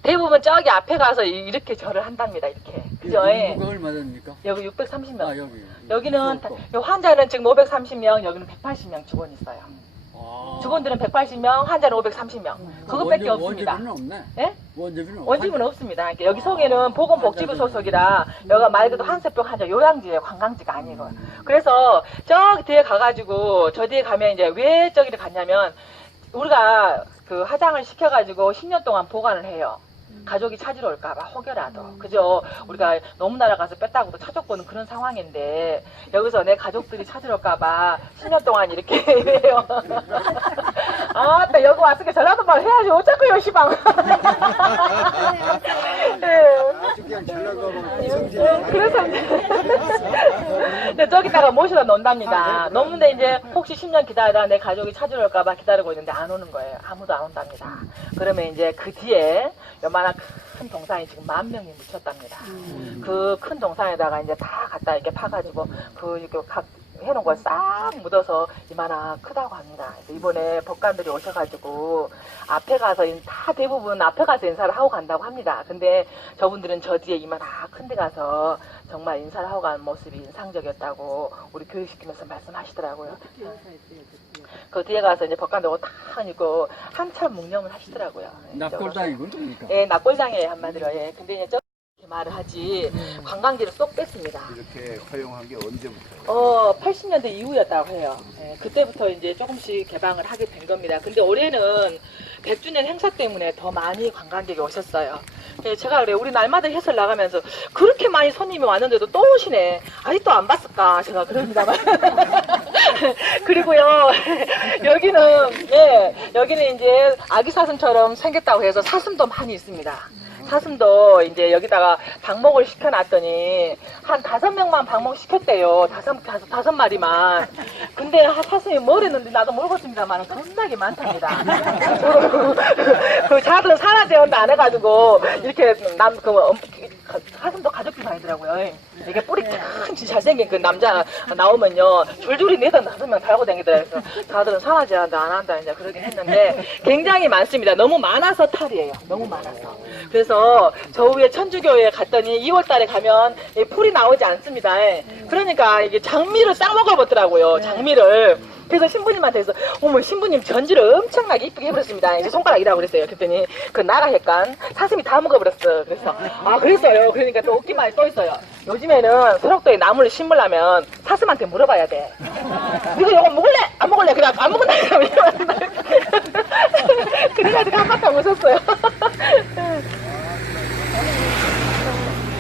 대부분 저기 앞에 가서 이렇게 절을 한답니다. 이렇게. 그죠? 누가 얼마 됩니까? 여기 630명. 아, 여기. 여기는 환자는 지금 530명, 여기는 180명 직원이 있어요. 아. 직원들은 180명, 환자는 530명. 그것밖에 없습니다. 원주민은 없네. 예? 원주민은 원주민은 없습니다. 그러니까 여기 속에는 보건복지부 소속이라 여기가 말 그대로 한센병 환자 요양지예요. 관광지가 아니고. 그래서 저기 뒤에 가가지고 저 뒤에 가면 이제 왜 저기를 갔냐면 우리가 그 화장을 시켜가지고 10년 동안 보관을 해요. 가족이 찾으러 올까봐 혹여라도. 그죠? 우리가 너무 날아가서 뺐다고도 찾아보는 그런 상황인데 여기서 내 가족들이 찾으러 올까봐 10년 동안 이렇게 해요. 아, 나 여기 왔으니까 전화도 막 해야지. 어쩌고요, 시방. 그래서 이제 저기다가 모셔다 놓는답니다. 놓는데 이제 혹시 10년 기다리다 내 가족이 찾으러 올까봐 기다리고 있는데 안 오는 거예요. 아무도 안 온답니다. 그러면 이제 그 뒤에 요만한 큰 동산이 지금 10,000명이 묻혔답니다. 그 큰 동산에다가 이제 다 갖다 이렇게 파가지고 이렇게 각 해놓은 걸 싹 묻어서 이만한 크다고 합니다. 그래서 이번에 법관들이 오셔가지고 앞에 가서 다 대부분 앞에 가서 인사를 하고 간다고 합니다. 근데 저분들은 저 뒤에 이만한 큰 데 가서 정말 인사를 하고 가는 모습이 인상적이었다고 우리 교육시키면서 말씀하시더라고요. 그 뒤에 가서 이제 법관들 옷 다 입고 한참 묵념을 하시더라고요. 납골당이군, 그러니까. 예, 납골당이에요, 한마디로. 예. 근데 이제 이렇게 말을 하지 관광지를 쏙 뺐습니다. 이렇게 허용한 게 언제부터? 80년대 이후였다고 해요. 예, 그때부터 이제 조금씩 개방을 하게 된 겁니다. 근데 올해는 100주년 행사 때문에 더 많이 관광객이 오셨어요. 예, 제가 그래요. 우리 날마다 해설 나가면서 그렇게 많이 손님이 왔는데도 또 오시네. 아직도 안 봤을까? 제가 그럽니다만. 그리고요, 여기는 이제 아기 사슴처럼 생겼다고 해서 사슴도 많이 있습니다. 사슴도 이제 여기다가 방목을 시켜놨더니 한 5명만 방목시켰대요. 다섯 마리만. 근데 사슴이 뭘 했는지 나도 모르겠습니다만 겁나게 많답니다. 그 자들은 산화제원도 안 해가지고 이렇게 사슴도 가족들 다니더라고요. 이게 뿌리 큰 잘생긴 그 남자 나오면요 줄줄이 4-5명 달고 다니더라고요. 자들은 산화제원도 안 한다 이제 그러긴 했는데 굉장히 많습니다. 너무 많아서 탈이에요. 너무 많아서. 그래서 저 위에 천주교에 갔더니 2월달에 가면 풀이 나오지 않습니다. 그러니까 이게 장미를 싹 먹어보더라고요. 장미를. 그래서 신부님한테 해서 어머 신부님 전지를 엄청나게 이쁘게 해버렸습니다. 이제 손가락이라고 그랬어요. 그랬더니 그 나가 했간 사슴이 다 먹어버렸어. 그래서 아 그랬어요. 그러니까 또 웃긴 말이 또 있어요. 요즘에는 소록도에 나무를 심으려면 사슴한테 물어봐야 돼. 이거 이거 먹을래? 안 먹을래? 그래 안 먹는다. 그래가지고 한바탕 웃었어요.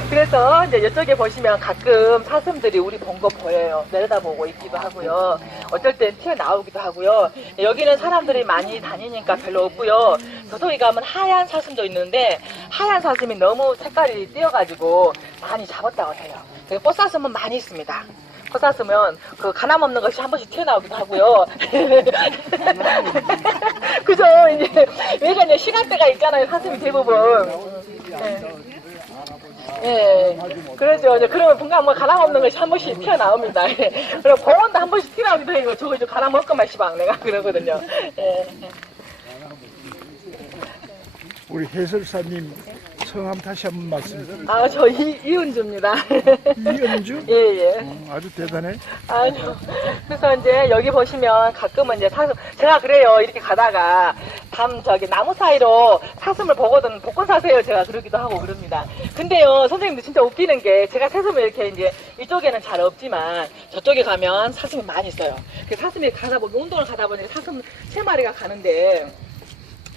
그래서 이제 이쪽에 보시면 가끔 사슴들이 우리 본 거 보여요. 내려다보고 있기도 하고요. 어떨 땐 튀어나오기도 하고요. 여기는 사람들이 많이 다니니까 별로 없고요. 저쪽에 가면 하얀 사슴도 있는데 하얀 사슴이 너무 색깔이 띄어가지고 많이 잡았다고 해요. 꽃사슴은 많이 있습니다. 꽃사슴은 그 가남 없는 것이 한 번씩 튀어나오기도 하고요. 그죠? 이제 왜가 이제 시간대가 있잖아요. 사슴이 대부분. 네. 예, 그러죠. 이제 그러면 분명 뭐 가람 없는 것이 한 번씩 튀어나옵니다. 예. 그리고 공원도 한 번씩 튀어나오기도 해요. 저거 저 가람 없건만 시방 내가 그러거든요. 예. 우리 해설사님 성함 다시 한번 말씀. 아, 저 이은주입니다. 이은주? 예, 예. 아주 대단해. 아니요. 그래서 이제 여기 보시면 가끔은 이제 사슴, 제가 그래요. 이렇게 가다가 나무 사이로 사슴을 보거든 복권 사세요. 제가 그러기도 하고 그럽니다. 근데요, 선생님들 진짜 웃기는 게 제가 사슴을 이렇게 이제 이쪽에는 잘 없지만 저쪽에 가면 사슴이 많이 있어요. 그 사슴이 가다 보니 운동을 가다 보니 사슴 3마리가 가는데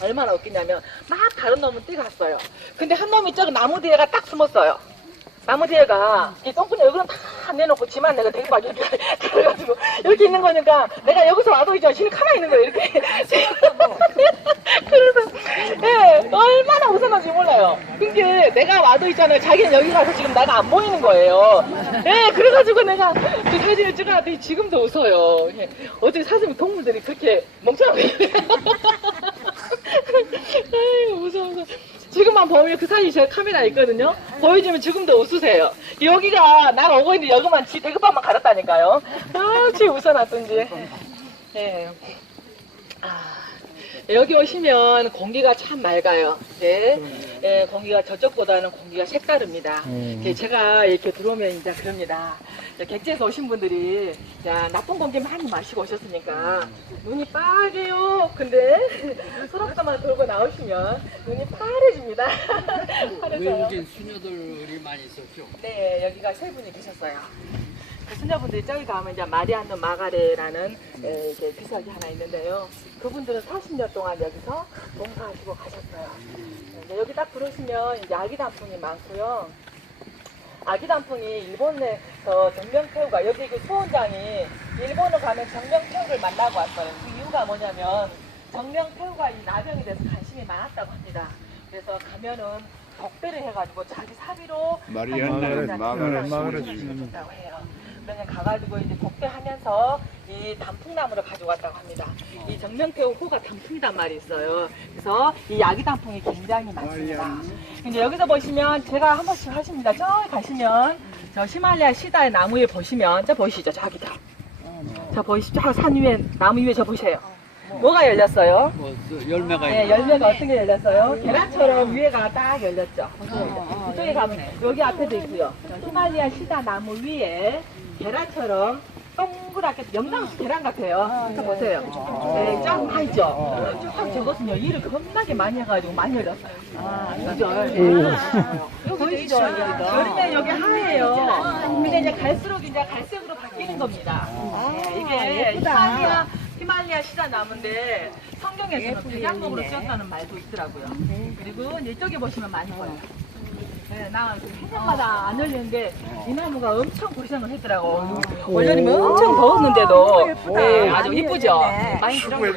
얼마나 웃기냐면 막 다른 놈은 뛰어갔어요. 근데 한 놈이 저기 나무 뒤에가 딱 숨었어요. 나무 뒤에가 이 똥꾸니 얼굴은 다 내놓고 지만 내가 되게 막 이렇게 그래가지고 이렇게 있는 거니까 내가 여기서 와도 이제 지금 가만히 있는 거예요. 이렇게 그래서 예 얼마나 웃었는지 몰라요. 근데 내가 와도 있잖아요. 자기는 여기 가서 지금 나가 안 보이는 거예요. 예 그래가지고 내가 그 사진을 찍어놨더니 지금도 웃어요. 예, 어떻게 사슴 동물들이 그렇게 멍청하게 아유 무서워. 지금만 보면 그 사이에 제 카메라 있거든요. 보여주면 지금도 웃으세요. 여기가 나가 오고 있는데 여기만 지 대급밥만 갈았다니까요. 아, 지 웃어놨던지. 예. 여기 오시면 공기가 참 맑아요. 네. 예, 공기가 저쪽보다는 공기가 색다릅니다. 제가 이렇게 들어오면 이제 그럽니다. 객지에서 오신 분들이 야, 나쁜 공기 많이 마시고 오셨으니까 눈이 빨개요. 근데 소락사만 돌고 나오시면 눈이 파래집니다. 외국인 수녀들이 많이 있었죠. 네, 여기가 세 분이 계셨어요. 그 수녀분들이 저기 가면 이제 마리안느 마가레라는 이렇게 비석이 하나 있는데요. 그분들은 40년 동안 여기서 봉사하시고 가셨어요. 네, 여기 딱 들어오시면 이제 아기 단풍이 많고요. 아기 단풍이 일본에서 정명태우가 여기 그 수원장이 일본을 가면 정명태우를 만나고 왔어요. 그 이유가 뭐냐면 정명태우가 이 나병에 대해서 관심이 많았다고 합니다. 그래서 가면은 덕배를 해가지고 자기 사비로 마가렛 주셨다고 해요. 그냥 가가지고 이제 복대하면서 이 단풍나무를 가져왔다고 합니다. 이 정명태우 호가 단풍이란 말이 있어요. 그래서 이 아기 단풍이 굉장히 많습니다. 근데 여기서 보시면 제가 한 번씩 하십니다. 저기 가시면 저 히말라야 시다의 나무 위에 보시면 저 보이시죠? 저기다. 저 보이시죠? 산 위에 나무 위에 저 보세요. 뭐가 열렸어요? 뭐 열매가 네, 있는 열매가 어떻게 열렸어요? 계란처럼 위에가 딱 열렸죠. 이쪽에 가면 여기 앞에도 있고요. 히말라야 시다 나무 위에 계란처럼 동그랗게 명랑수 계란 같아요. 저 보세요. 네, 쫙 다 있죠. 쭉 저것은요 일을 겁나게 많이 해가지고 많이 열렸어요. 그죠? 보이시죠? 여름에 여기 하얘요. 근데 이제 갈수록 이제 갈색으로 바뀌는 겁니다. 네, 이게 히말라야 시다 나무인데 성경에서는 백양목으로 쓰였다는 말도 있더라고요. 그리고 이제 이쪽에 보시면 많이 보여요. 네, 나 해년마다 안 열리는데 이 나무가 엄청 고생을 했더라고. 올여름에 엄청 더웠는데도 네, 아주 이쁘죠? 많이 들어가요.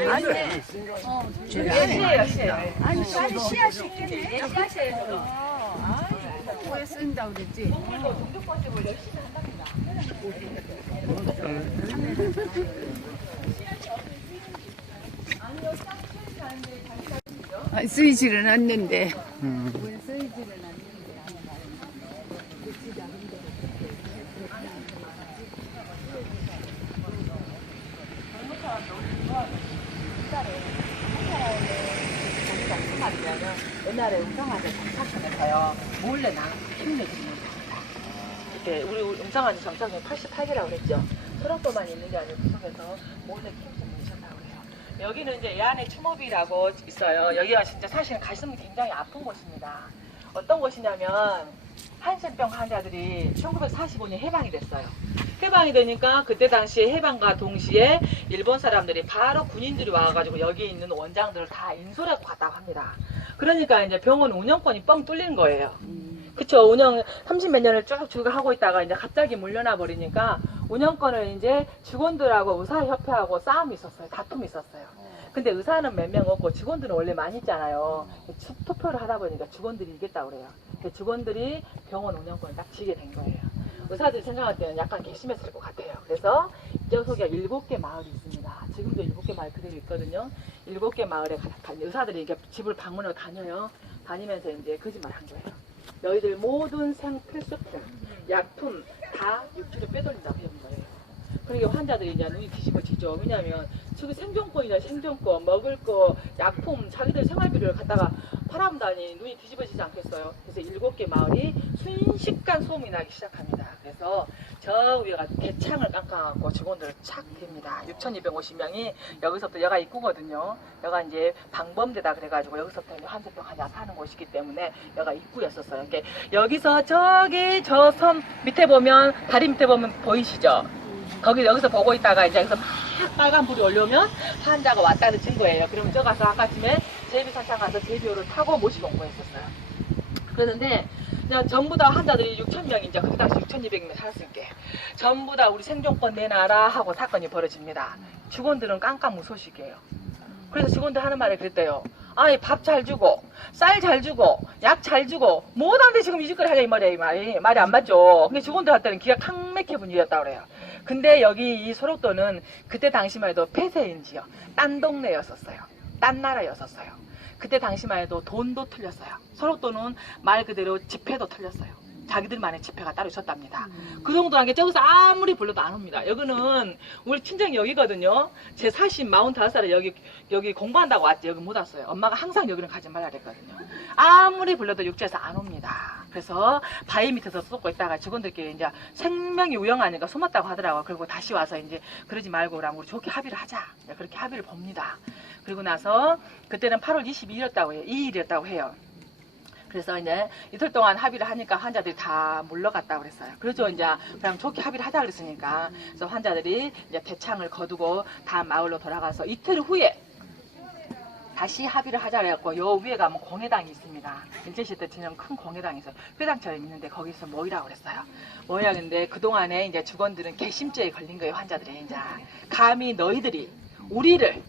씨예요. 아니 씨앗이 있겠네. 씨앗이에요. 왜 쓴다고 그랬지? 동물도 종족번식을 열심히 한답니다. 쓰이지는 않는데. 옛날에 음성한테 정착선에서요 몰래 나 힘내주는 겁니다. 이렇게 우리 음성한테 정착선이 88개라고 그랬죠. 소락도만 있는 게 아니고 구석에서 몰래 키우고 계셨다고 해요. 여기는 이제 애안의 추모비라고 있어요. 여기가 진짜 사실은 가시면 굉장히 아픈 곳입니다. 어떤 곳이냐면 한센병 환자들이 1945년 해방이 됐어요. 해방이 되니까 그때 당시에 해방과 동시에 일본 사람들이 바로 군인들이 와가지고 여기 있는 원장들을 다 인솔하고 갔다고 합니다. 그러니까 이제 병원 운영권이 뻥 뚫린 거예요. 그쵸. 운영 30몇 년을 쭉 하고 있다가 이제 갑자기 물려나 버리니까 운영권을 이제 직원들하고 의사협회하고 싸움이 있었어요. 다툼이 있었어요. 근데 의사는 몇 명 없고 직원들은 원래 많이 있잖아요. 투표를 하다 보니까 직원들이 이겼다고 그래요. 직원들이 병원 운영권을 딱 쥐게 된 거예요. 의사들이 생각할 때는 약간 괘씸했을 것 같아요. 그래서 이쪽에 7개 마을이 있습니다. 지금도 7개 마을 그대로 있거든요. 7개 마을에 의사들이 이렇게 집을 방문하고 다녀요. 다니면서 이제 거짓말 한 거예요. 너희들 모든 생필수품, 약품 다 육체로 빼돌린다고 해온 거예요. 그러니까 환자들이 이제 눈이 뒤집어지죠. 왜냐하면 지금 생존권이냐 생존권, 먹을 거, 약품, 자기들 생활비를 갖다가 팔아온다니 눈이 뒤집어지지 않겠어요. 그래서 7개 마을이 순식간 소음이 나기 시작합니다. 그래서 저 위에가 대창을 깜깜하고 직원들을 착 댑니다. 6,250명이 여기서부터 여가 입구거든요. 여가 이제 방범대다 그래가지고 여기서부터 이제 한센병 환자 사는 곳이기 때문에 여가 입구였었어요. 그러니까 여기서 저기 저 섬 밑에 보면 다리 밑에 보면 보이시죠? 거기 여기서 보고 있다가 이제 여기서 막 빨간 불이 올려오면 환자가 왔다는 증거예요. 그러면 저 가서 아까쯤에 제비산창 가서 제비호를 타고 모시고 온 거였었어요. 그랬는데 그냥 전부 다 환자들이 6,000명이 그 당시 6,200명 살았으니까 전부 다 우리 생존권 내놔라 하고 사건이 벌어집니다. 직원들은 깜깜무소식이에요. 그래서 직원들 하는 말이 그랬대요. 아이 밥 잘 주고 쌀 잘 주고 약 잘 주고 뭐하는데 지금 이 짓거리 하냐 이 말이에요. 말이 안 맞죠. 근데 직원들한테는 기가 칵맥혀 분위기였다고 그래요. 근데 여기 이 소록도는 그때 당시만 해도 폐쇄인지요. 딴 동네였었어요. 딴 나라였었어요. 그때 당시만 해도 돈도 틀렸어요. 소록도는 말 그대로 지폐도 틀렸어요. 자기들만의 지폐가 따로 있었답니다. 그 정도란 게 저기서 아무리 불러도 안 옵니다. 여기는 우리 친정이 여기거든요. 제 45살에 여기 공부한다고 왔지. 여기 못 왔어요. 엄마가 항상 여기는 가지 말라 그랬거든요. 아무리 불러도 육지에서 안 옵니다. 그래서 바위 밑에서 쏟고 있다가 직원들끼리 이제 생명이 우영하니까 숨었다고 하더라고요. 그리고 다시 와서 이제 그러지 말고 우리 좋게 합의를 하자. 그렇게 합의를 봅니다. 그리고 나서 그때는 8월 22일이었다고 해요. 2일이었다고 해요. 그래서 이제 이틀 동안 합의를 하니까 환자들이 다 물러갔다고 그랬어요. 그래서 이제 그냥 좋게 합의를 하자 그랬으니까 그래서 환자들이 이제 대창을 거두고 다 마을로 돌아가서 이틀 후에 다시 합의를 하자 그래갖고 요 위에 가면 공회당이 있습니다. 일제시대 지금 큰 공회당이 있어요. 회당처럼 있는데 거기서 모이라고 그랬어요. 모이라 근데 그동안에 이제 직원들은 괘씸죄에 걸린 거예요. 환자들이 이제 감히 너희들이 우리를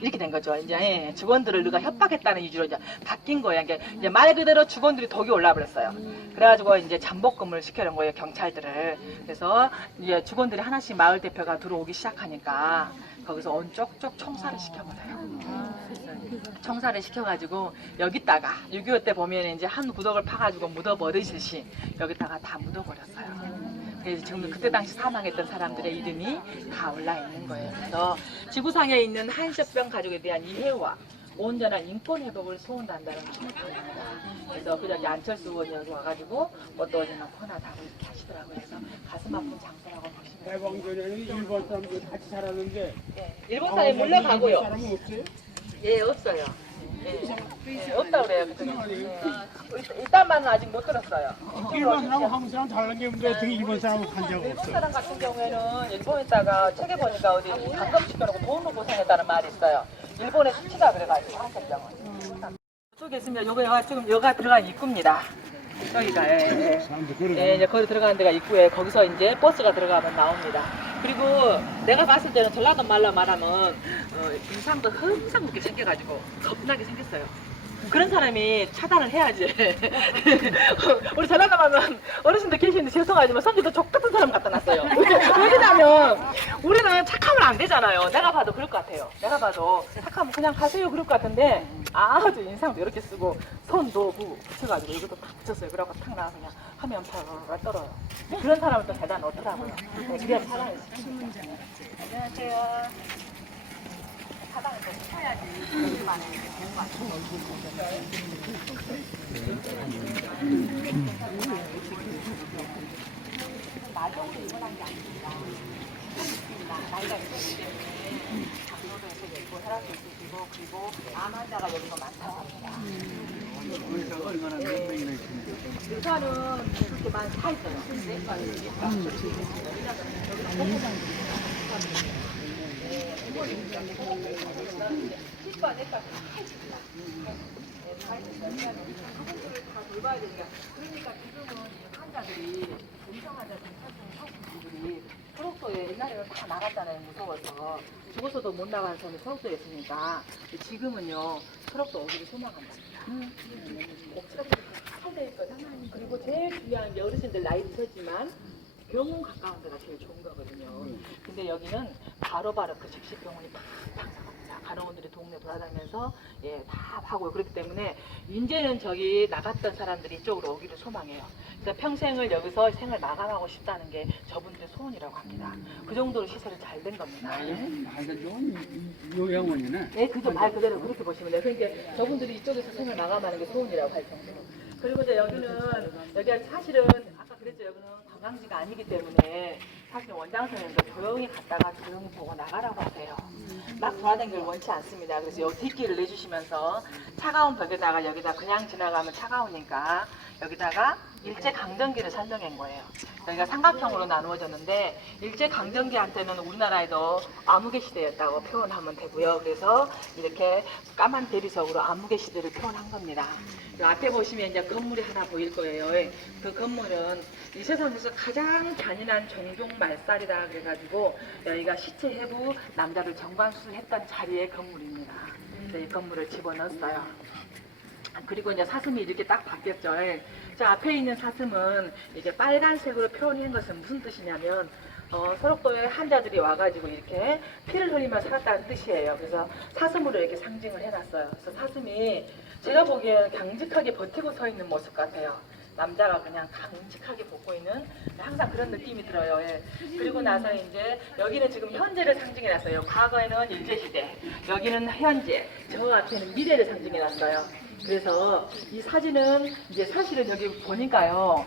이렇게 된 거죠. 이제 직원들을 누가 협박했다는 이유로 이제 바뀐 거예요. 이제 말 그대로 직원들이 독이 올라 버렸어요. 그래가지고 이제 잠복근무를 시켜놓은 거예요. 경찰들을. 그래서 이제 직원들이 하나씩 마을 대표가 들어오기 시작하니까 거기서 온 쪽쪽 총살을 시켜버려요. 총살을 시켜가지고 여기다가 6.25 때 보면 이제 한 구덕을 파가지고 묻어버리듯이 여기다가 다 묻어버렸어요. 그래서 지금 그때 당시 사망했던 사람들의 이름이 다 올라 있는 거예요. 그래서 지구상에 있는 한센병 가족에 대한 이해와 온전한 인권 회복을 소원한다는 추모표입니다. 그래서 그저기 안철수 의원이 여기 와가지고 또 어디나 코나다고 이렇게 하시더라고요. 그래서 가슴 아픈 장소라고 보시면 돼요. 해방 전에는 일본 사람들 같이 살았는데 네, 일본 사람이 물러가고요. 사람은 없어요? 예, 없어요. 예, 없다 그래요. 일단만은 아직 못 들었어요. 일본 사람은 한국 사람 다른 게 없는데 어떻게 일본 사람은 한 적 일본 없어? 사람 같은 경우에는 일본에다가 책에 보니까 어디 감금시켜놓고 돈으로 고생했다는 말이 있어요. 일본의 수치다 그래가지고 한센병은. 쪽에 있으면 여기가 지금 여가 들어간 입구입니다. 여기가 이제 거기 들어가는 데가 입구에 거기서 이제 버스가 들어가면 나옵니다. 그리고 내가 봤을 때는 전라도 말로 말하면 인상도 흥상하게 생겨가지고 겁나게 생겼어요. 그런 사람이 차단을 해야지. 우리 전라도 말하면 어르신들 계시는데 죄송하지만 성질도 족 같은 사람 갖다 놨어요. 왜냐면 우리는 착하면 안 되잖아요. 내가 봐도 그럴 것 같아요. 내가 봐도 착하면 그냥 가세요 그럴 것 같은데 아주 인상도 이렇게 쓰고 손도 붙여가지고 이것도 딱 붙였어요. 그래갖고 탁 나와서 그냥 화면 파가 떨어요. 그런 사람은 또 대단 넣더라고요. 그래야 사랑을 시키는 거예요. 안녕하세요. 사당을 또 시켜야지. 여기만 공부 안 마정으로 입원한 게 아닙니다. 있습니다. 나이가 있기 때문에 장로도에서 예고 혈압도 있으시고 그리고 암 환자가 여기가 많다고 합니다. 의사가 얼마나 몇 명이나 있습니까? 의사는 그렇게 많이 차 있어요. 치과, 내과 다 있습니다. 다 있으면 그분들을 다 돌봐야 되니까. 그러니까 지금은 환자들이 음성환자 하신 분들이 초록도에 옛날에는 다 나갔잖아요. 무서워서. 죽어서도 못 나가는 사람이 초록도에 있으니까 지금은요 초록도 오기를 소망한답니다. 옥수가 잘돼 있거든요. 그리고 제일 중요한 게 어르신들 나이 드셨지만 병원 가까운 데가 제일 좋은 거거든요. 근데 여기는 바로바로 그 즉시 병원이 팍팍 나갑니다. 간호원들이 동네 돌아다니면서 다 하고요. 그렇기 때문에 이제는 저기 나갔던 사람들이 이쪽으로 오기를 소망해요. 그러니까 평생을 여기서 생을 마감하고 싶다는 게 저분들의 소원이라고 합니다. 그 정도로 시설이 잘 된 겁니다. 하여튼 좋은 요양원이네. 네, 그죠. 말 그대로 그렇게 보시면 돼요. 그러니까 저분들이 이쪽에서 생을 마감하는 게 소원이라고 할 정도로. 그리고 이제 여기가 사실은 아까 그랬죠. 여기는 관광지가 아니기 때문에 사실 원장선생님도 조용히 갔다가 조용히 보고 나가라고 하세요. 막 돌아다니기를 원치 않습니다. 그래서 여기 뒷길을 내주시면서 차가운 벽에다가 여기다 그냥 지나가면 차가우니까 여기다가 일제강점기를 설명한 거예요. 여기가 삼각형으로 나누어졌는데 일제강점기한테는 우리나라에도 암흑의 시대였다고 표현하면 되고요. 그래서 이렇게 까만 대리석으로 암흑의 시대를 표현한 겁니다. 그 앞에 보시면 이제 건물이 하나 보일 거예요. 그 건물은 이 세상에서 가장 잔인한 종종 말살이다 그래가지고 여기가 시체 해부 남자를 정관수술했던 자리의 건물입니다. 그래서 이 건물을 집어넣었어요. 그리고 이제 사슴이 이렇게 딱 바뀌었죠. 저 앞에 있는 사슴은 이제 빨간색으로 표현한 것은 무슨 뜻이냐면 소록도에 환자들이 와가지고 이렇게 피를 흘리며 살았다는 뜻이에요. 그래서 사슴으로 이렇게 상징을 해놨어요. 그래서 사슴이 제가 보기에는 강직하게 버티고 서 있는 모습 같아요. 남자가 그냥 강직하게 벗고 있는 항상 그런 느낌이 들어요. 그리고 나서 이제 여기는 지금 현재를 상징해놨어요. 과거에는 일제시대, 여기는 현재, 저 앞에는 미래를 상징해놨어요. 그래서 이 사진은 이제 사실은 여기 보니까요.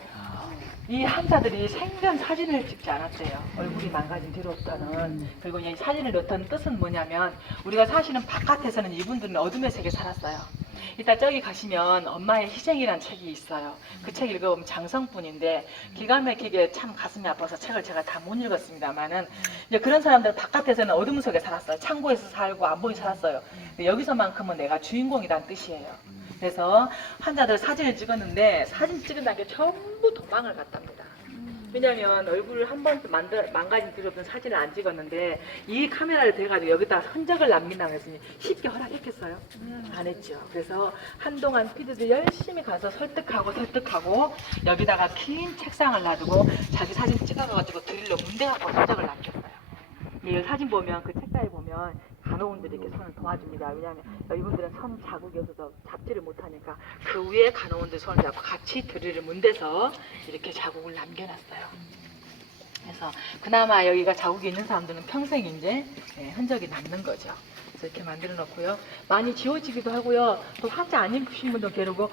이 환자들이 생전 사진을 찍지 않았대요. 얼굴이 망가진 뒤로부터는. 그리고 이 사진을 넣던 뜻은 뭐냐면 우리가 사실은 바깥에서는 이분들은 어둠의 세계에 살았어요. 이따 저기 가시면 엄마의 희생이라는 책이 있어요. 그 책 읽어보면 장성뿐인데 기가 막히게 참 가슴이 아파서 책을 제가 다 못 읽었습니다만은 이제 그런 사람들은 바깥에서는 어둠 속에 살았어요. 창고에서 살고 안 보이 살았어요. 여기서만큼은 내가 주인공이란 뜻이에요. 그래서 환자들 사진을 찍었는데 사진 찍은다는 게 전부 도망을 갔답니다. 왜냐하면 얼굴을 한 번 망가진 뒤로는 사진을 안 찍었는데 이 카메라를 대가지고 여기다 흔적을 남긴다고 했으니 쉽게 허락했겠어요? 안 했죠. 그래서 한동안 피디들 열심히 가서 설득하고 여기다가 긴 책상을 놔두고 자기 사진 찍어가지고 드릴로 문대갖고 흔적을 남겼어요. 이 사진 보면 그 책가에 보면 간호원들이 이렇게 손을 도와줍니다. 왜냐하면 이분들은 손 자국이 없어서 잡지를 못하니까 그 위에 간호원들 손을 잡고 같이 드릴을 문대서 이렇게 자국을 남겨놨어요. 그래서 그나마 여기가 자국이 있는 사람들은 평생 이제 흔적이 남는 거죠. 그래서 이렇게 만들어 놓고요. 많이 지워지기도 하고요. 또 환자 아니신 분도 계시고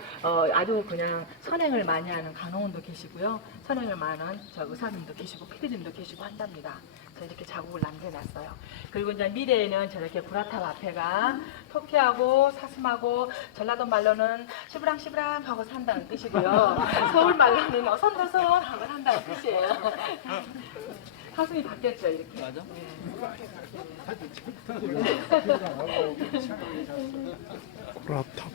아주 그냥 선행을 많이 하는 간호원도 계시고요. 선행을 많이 하는 의사님도 계시고 피디님도 계시고 한답니다. 이렇게 자국을 남겨놨어요. 그리고 이제 미래에는 저렇게 구라탑 앞에가 토끼하고 사슴하고 전라도 말로는 시브랑시브랑 하고 산다는 뜻이고요. 서울 말로는 어선도선 하고 산다는 뜻이에요. 사슴이 바뀌었죠, 이렇게. 맞아? 구라탑.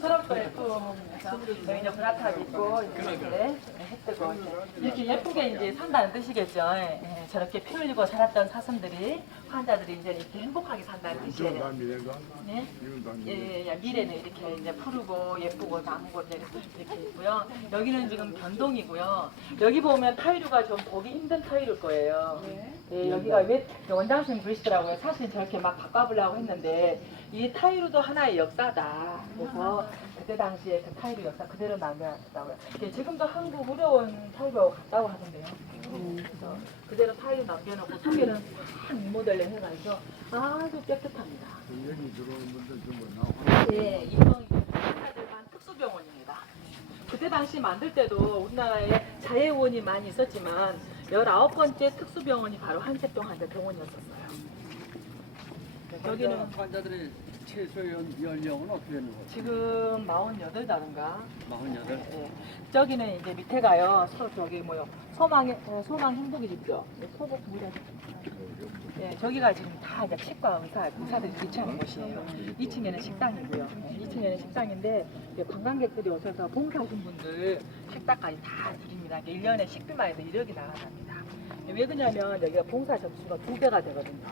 서럽도에 또 여기 이제 구라탑 있고 이렇게 햇뜨고 이렇게 예쁘게 이제 산다는 뜻이겠죠. 저렇게 피 흘리고 살았던 사슴들이 환자들이 이제 이렇게 행복하게 산다는 뜻이에요. 네? 미래는 이렇게 이제 푸르고 예쁘고 나무고 이렇게 있고요. 여기는 지금 변동이고요. 여기 보면 타이루가 좀 보기 힘든 타이루일 거예요. 여기가 왜 원장 선생님 그러시더라고요. 사실 저렇게 막 바꿔보려고 했는데 이 타이루도 하나의 역사다. 그래서 그때 당시에 그 타이루 역사 그대로 남겨놨다고요. 지금도 한국 의료원 타이루하고 같다고 하던데요. 그래서 그대로 타이루 남겨놓고 속에는 한 모델로 해가지고 아주 깨끗합니다. 여기 들어오는 분들 전부 나와. 네, 이병 환자들만 특수병원입니다. 그때 당시 만들 때도 우리나라에 자해원이 많이 있었지만 19번째 특수병원이 바로 한세병 환자 병원이었었어요. 여기는 환자들의 최소 연령은 어떻게 되는 거죠? 지금 48다른가? 48? 예. 저기는 이제 밑에가요. 저기 뭐요? 소망 행복이 집죠. 소복 무대. 예, 저기가 지금 다 이제 치과 의사들이 위치하는 곳이에요. 2층에는 식당이고요. 2층에는 식당인데 이제 관광객들이 오셔서 봉사하신 분들 식당까지 다 드립니다. 1년에 식비만 해도 1억이 나간답니다. 왜 그러냐면 여기가 봉사 접수가 2배가 되거든요.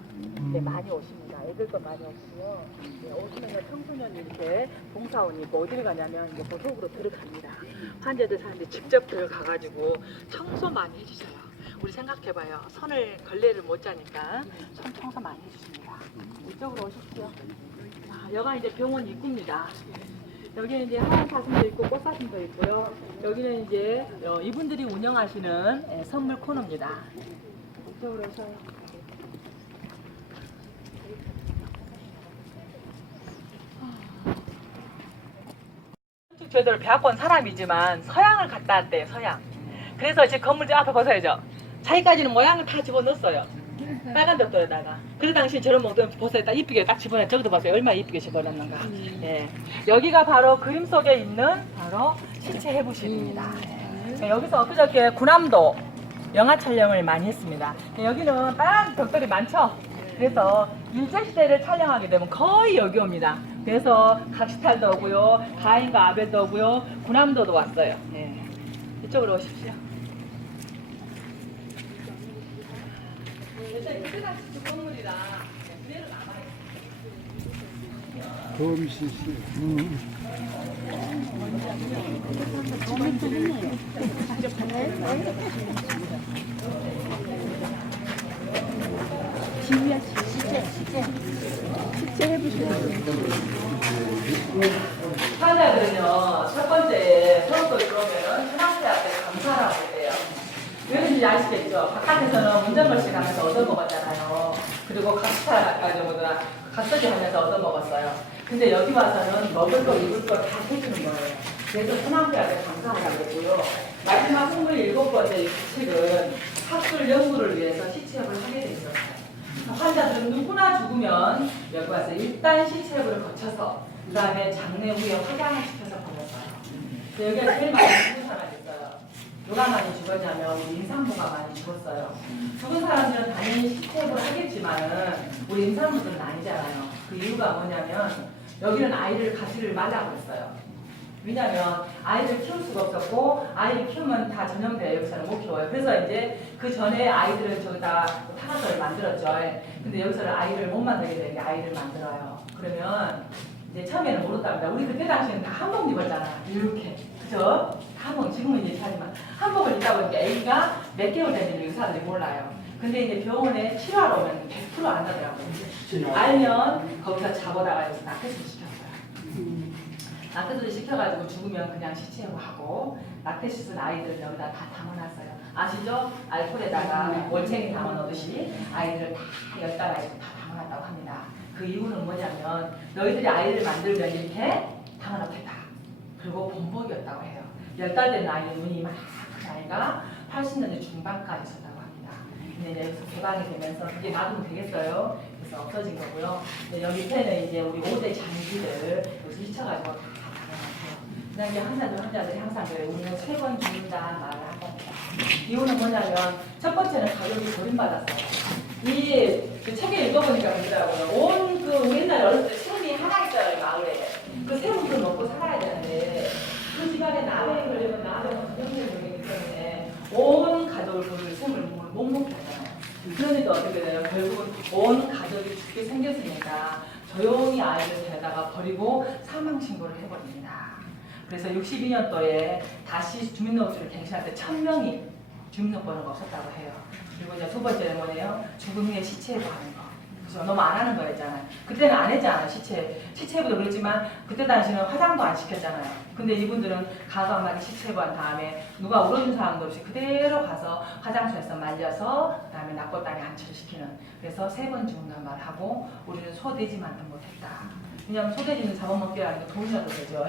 네, 많이 오십니다. 애들도 많이 오시고요. 네, 오시면 청소년이 이렇게 봉사원이 뭐 어디를 가냐면 이제 보석으로 들어갑니다. 환자들 사는데 직접 들어가가지고 청소 많이 해주셔요. 우리 생각해봐요. 손을 걸레를 못 자니까 손 청소 많이 해주십니다. 이쪽으로 오십시오. 여기가 이제 병원 입구입니다. 여기는 이제 하얀 사슴도 있고 꽃 사슴도 있고요. 여기는 이제 이분들이 운영하시는 선물 코너입니다. 이쪽으로 오셔요. 저희들 배학원 사람이지만 서양을 갔다 왔대요. 서양. 그래서 지금 건물집 앞에 벗어야죠. 자기까지는 모양을 다 집어넣었어요. 빨간 벽돌에다가. 그 당시 저런 몽둥이 벗어야 딱 이쁘게 딱 집어넣어요. 저기도 보세요. 얼마나 이쁘게 집어넣는가. 예. 여기가 바로 그림 속에 있는 바로 시체 해부실입니다. 예. 여기서 엊그저께 구남도 영화 촬영을 많이 했습니다. 예, 여기는 빨간 벽돌이 많죠. 그래서 일제시대를 촬영하게 되면 거의 여기 옵니다. 그래서 각시탈도 오고요. 가인과 아벨도 오고요. 구남도도 왔어요. 예. 이쪽으로 오십시오. 건물이라 그대로 남아있어요. 검시실. 환자들은요, 첫 번째 소독도 들어오면 현황태 앞에 감사를 하고 있대요. 왜 그런지 아시겠죠? 바깥에서는 운전걸씨 가면서 얻어먹었잖아요. 그리고 각서기 하면서 얻어먹었어요. 근데 여기 와서는 먹을 거, 입을 거 다 해주는 거예요. 그래서 현황태 앞에 감사하라고 했고요. 마지막 27번째 규칙은 학술 연구를 위해서 시체협을 하게 돼 있었어요. 환자들은 누구나 죽으면 여기 와서 일단 시체협을 거쳐서 그 다음에 장례 후에 화장을 시켜서 보냈어요. 여기가 제일 많이 죽은 사람이 있어요. 누가 많이 죽었냐면 우리 임산부가 많이 죽었어요. 죽은 사람들은 당연히 시체협을 하겠지만은 우리 임산부들은 아니잖아요. 그 이유가 뭐냐면 여기는 아이를 가지를 말라고 했어요. 왜냐면 아이를 키울 수가 없었고 아이를 키우면 다 전염돼요. 여기서는 못 키워요. 그래서 이제 그 전에 아이들은 저기다 타가서를 만들었죠. 근데 여기서는 아이를 못 만들게 되는 게 아이를 만들어요. 그러면 이제 처음에는 모르답니다. 우리 그때 당시에는 다 한복 입었잖아. 이렇게. 그죠? 다 한복, 지금은 이제 하지만 한복을 입다 보니까 애기가 몇 개월 됐는지 의사들이 몰라요. 근데 이제 병원에 치료하러 오면 100% 안다더라고요. 알면 거기서 잡아다가 여기서 낙태술 시켰어요. 낙태술 시켜가지고 죽으면 그냥 시체하고 낙태시킨 아이들은 여기다 다 담아놨어요. 아시죠? 알코올에다가 월챙이 담아놓듯이 아이들을 다 10달 아이들 다 담아놨다고 합니다. 그 이유는 뭐냐면 너희들이 아이를 만들면 이렇게 담아놓겠다. 그리고 범벅이었다고 해요. 10달 된 아이는 눈이 막 큰 아이가 80년대 중반까지 있었다고 합니다. 근데 여기서 개방이 되면서 이게 놔두면 되겠어요. 그래서 없어진 거고요. 여기 밑에는 이제 우리 5대 장기를 여기서 휘쳐가지고 다 담아놨어요. 그다음에 환자들이 항상 그래요. 우리는 3번 죽는다는 말을 하고 이유는 뭐냐면 첫 번째는 가족이 버림받았어요. 그 책에 읽어보니까 그러더라고요. 우리 옛날에 어렸을 때 샘이 하나 있어요, 마을에. 그 샘을 먹고 살아야 되는데 그 집안에 남에 걸리면 남에 전염병이 걸리기 때문에 온 가족을 그 샘을 못 먹게 하잖아요. 그러니까 어떻게 돼요? 결국은 온 가족이 죽게 생겼으니까 조용히 아이를 데려다가 버리고 사망 신고를 해버립니다. 그래서 62년도에 다시 주민등록증을 갱신할 때 1000명이 주민등록번호가 없었다고 해요. 그리고 이제 두 번째는 뭐예요? 죽음 후에 시체해부 하는 거. 그래서 너무 안 하는 거였잖아요. 그때는 안 했잖아요. 시체해부도 그랬지만 그때 당시는 화장도 안 시켰잖아요. 근데 이분들은 가감하게 시체해부한 다음에 누가 울어준 사람도 없이 그대로 가서 화장실에서 말려서 그 다음에 낙골당에 안치를 시키는. 그래서 3번 죽는다는 말을 하고 우리는 소돼지만도 못했다. 왜냐하면 소돼지는 잡아먹기라는 게 돈이라도 되죠.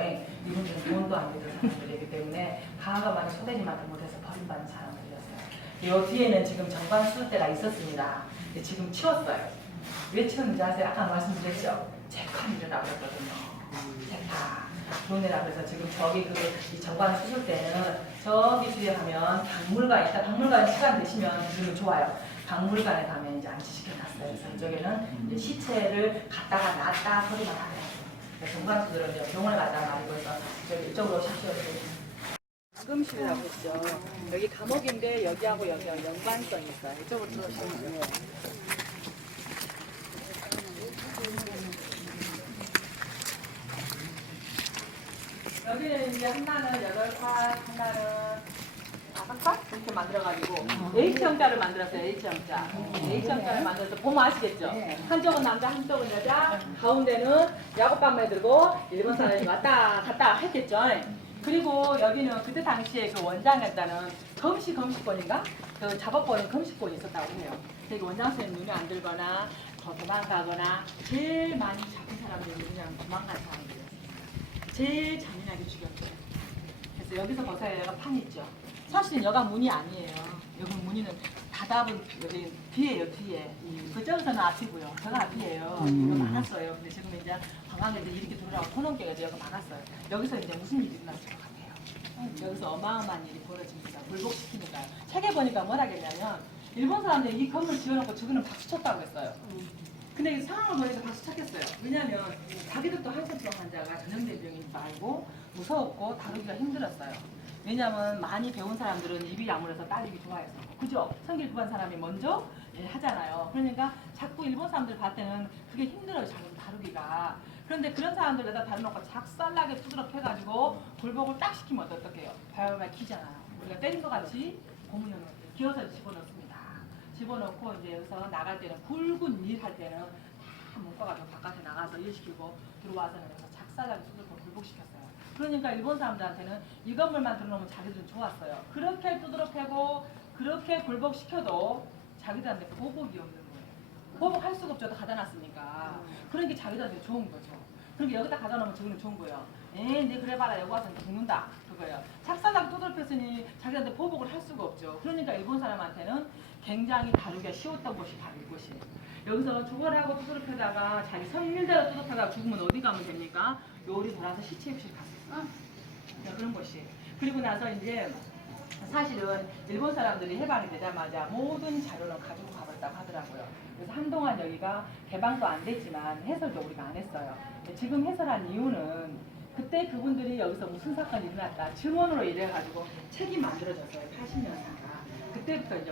이분들은 돈도 안 되는 사람들이기 때문에 가가만에 소돼지만도 못해서 버림받는 사람들이었어요. 요 뒤에는 지금 정관 수술대가 있었습니다. 근데 지금 치웠어요. 왜 치웠는지 아세요? 아까 말씀드렸죠? 재판 일어나고 그랬거든요. 재판. 돈내라 그래서 지금 저기 이 정관 수술대는 저기 뒤에 가면 박물관 있다. 박물관 시간 되시면 들으면 좋아요. 박물관에 가면 이제 안치시켜놨어요. 그래서 이쪽에는 이제 시체를 갖다가 놨다 소리만 하더라고요. 정관 수술은 이제 병원에 갔다 말이고 해서 이쪽으로 오십시오. 감금실이라고 했죠. 여기 감옥인데 여기하고 여기하고 연관성이 있어요. 이쪽으로 들어오시면 여기는 이제 하나는 8칸, 하나는 5칸? 이렇게 만들어가지고 H형자를 만들었어요. H형자. H형자를 만들어서 보면 아시겠죠? 한쪽은 남자, 한쪽은 여자, 가운데는 야곱방망이 들고 일본 사람이 왔다 갔다 했겠죠. 그리고 여기는 그때 당시에 그 원장했다는 검시권인가? 그 잡아버린 검시권이 있었다고 해요. 그리고 원장 선생님 눈에 안 들거나 더 도망가거나 제일 많이 잡힌 사람들이 그냥 도망간 사람들이에요. 제일 잔인하게 죽였어요. 그래서 여기서 벗어야 여가 판 있죠. 사실은 여가 문이 아니에요. 여기 문이는 다답은 여기 뒤에요, 뒤에. 그쪽에서는 앞이고요. 저가 앞이에요. 이거 막았어요. 근데 지금 이제 관광객들이 이렇게 들어오라고 터놓게 해서 여기 막았어요. 여기서 이제 무슨 일이 일어났을 것 같아요. 여기서 어마어마한 일이 벌어집니다. 굴복시키니까요. 책에 보니까 뭐라 했냐면 일본 사람들이 이 건물 지어놓고 저기는 박수 쳤다고 했어요. 근데 이 상황을 보니까 박수 쳤겠어요. 왜냐하면 자기들도 한센병 환자가 전염된 병인 줄 알고 무서웠고 다루기가 힘들었어요. 왜냐하면 많이 배운 사람들은 입이 아무래서 딸리기 좋아해서 그죠? 성길 구한 사람이 먼저 하잖아요. 그러니까 자꾸 일본 사람들 봤을 때는 그게 힘들어요. 자기 다루기가. 그런데 그런 사람들 내다 다뤄놓고 작살나게 두드럽 해가지고 굴복을 딱 시키면 어떡해요? 발발 키잖아요. 우리가 때린 것 같이 고문을 기어서 집어넣습니다. 집어넣고 이제 여기서 나갈 때는 굵은 일 할 때는 다 묶어가지고 바깥에 나가서 일시키고 들어와서는 여기서 작살나게 두드럽고 굴복시켰어요. 그러니까 일본 사람들한테는 이 건물만 들어놓으면 자기들은 좋았어요. 그렇게 두드럽고 그렇게 굴복시켜도 자기들한테 보복이 없는 거예요. 보복할 수가 없죠. 다 가다놨으니까. 그러니까 자기들한테 좋은 거죠. 그러니까 여기다 가다 놓으면 저기는 좋은 거예요. 네 그래봐라 여기 와서 죽는다 그거예요. 착살나게 두드럽혔으니 자기한테 보복을 할 수가 없죠. 그러니까 일본 사람한테는 굉장히 다루기가 쉬웠던 곳이 바로 이곳이에요. 여기서 죽어라고 두드럽혀다가 자기 성일대로 두드럽혀다가 죽으면 어디 가면 됩니까? 요리 돌아서 시체육실 갔었어. 그런 곳이. 그리고 나서 이제 사실은 일본 사람들이 해방이 되자마자 모든 자료를 가지고 가버렸다고 하더라고요. 그래서 한동안 여기가 개방도 안 됐지만 해설도 우리가 안 했어요. 지금 해설한 이유는 그때 그분들이 여기서 무슨 사건이 일어났다 증언으로 이래가지고 책이 만들어졌어요. 80년대가. 그때부터 이제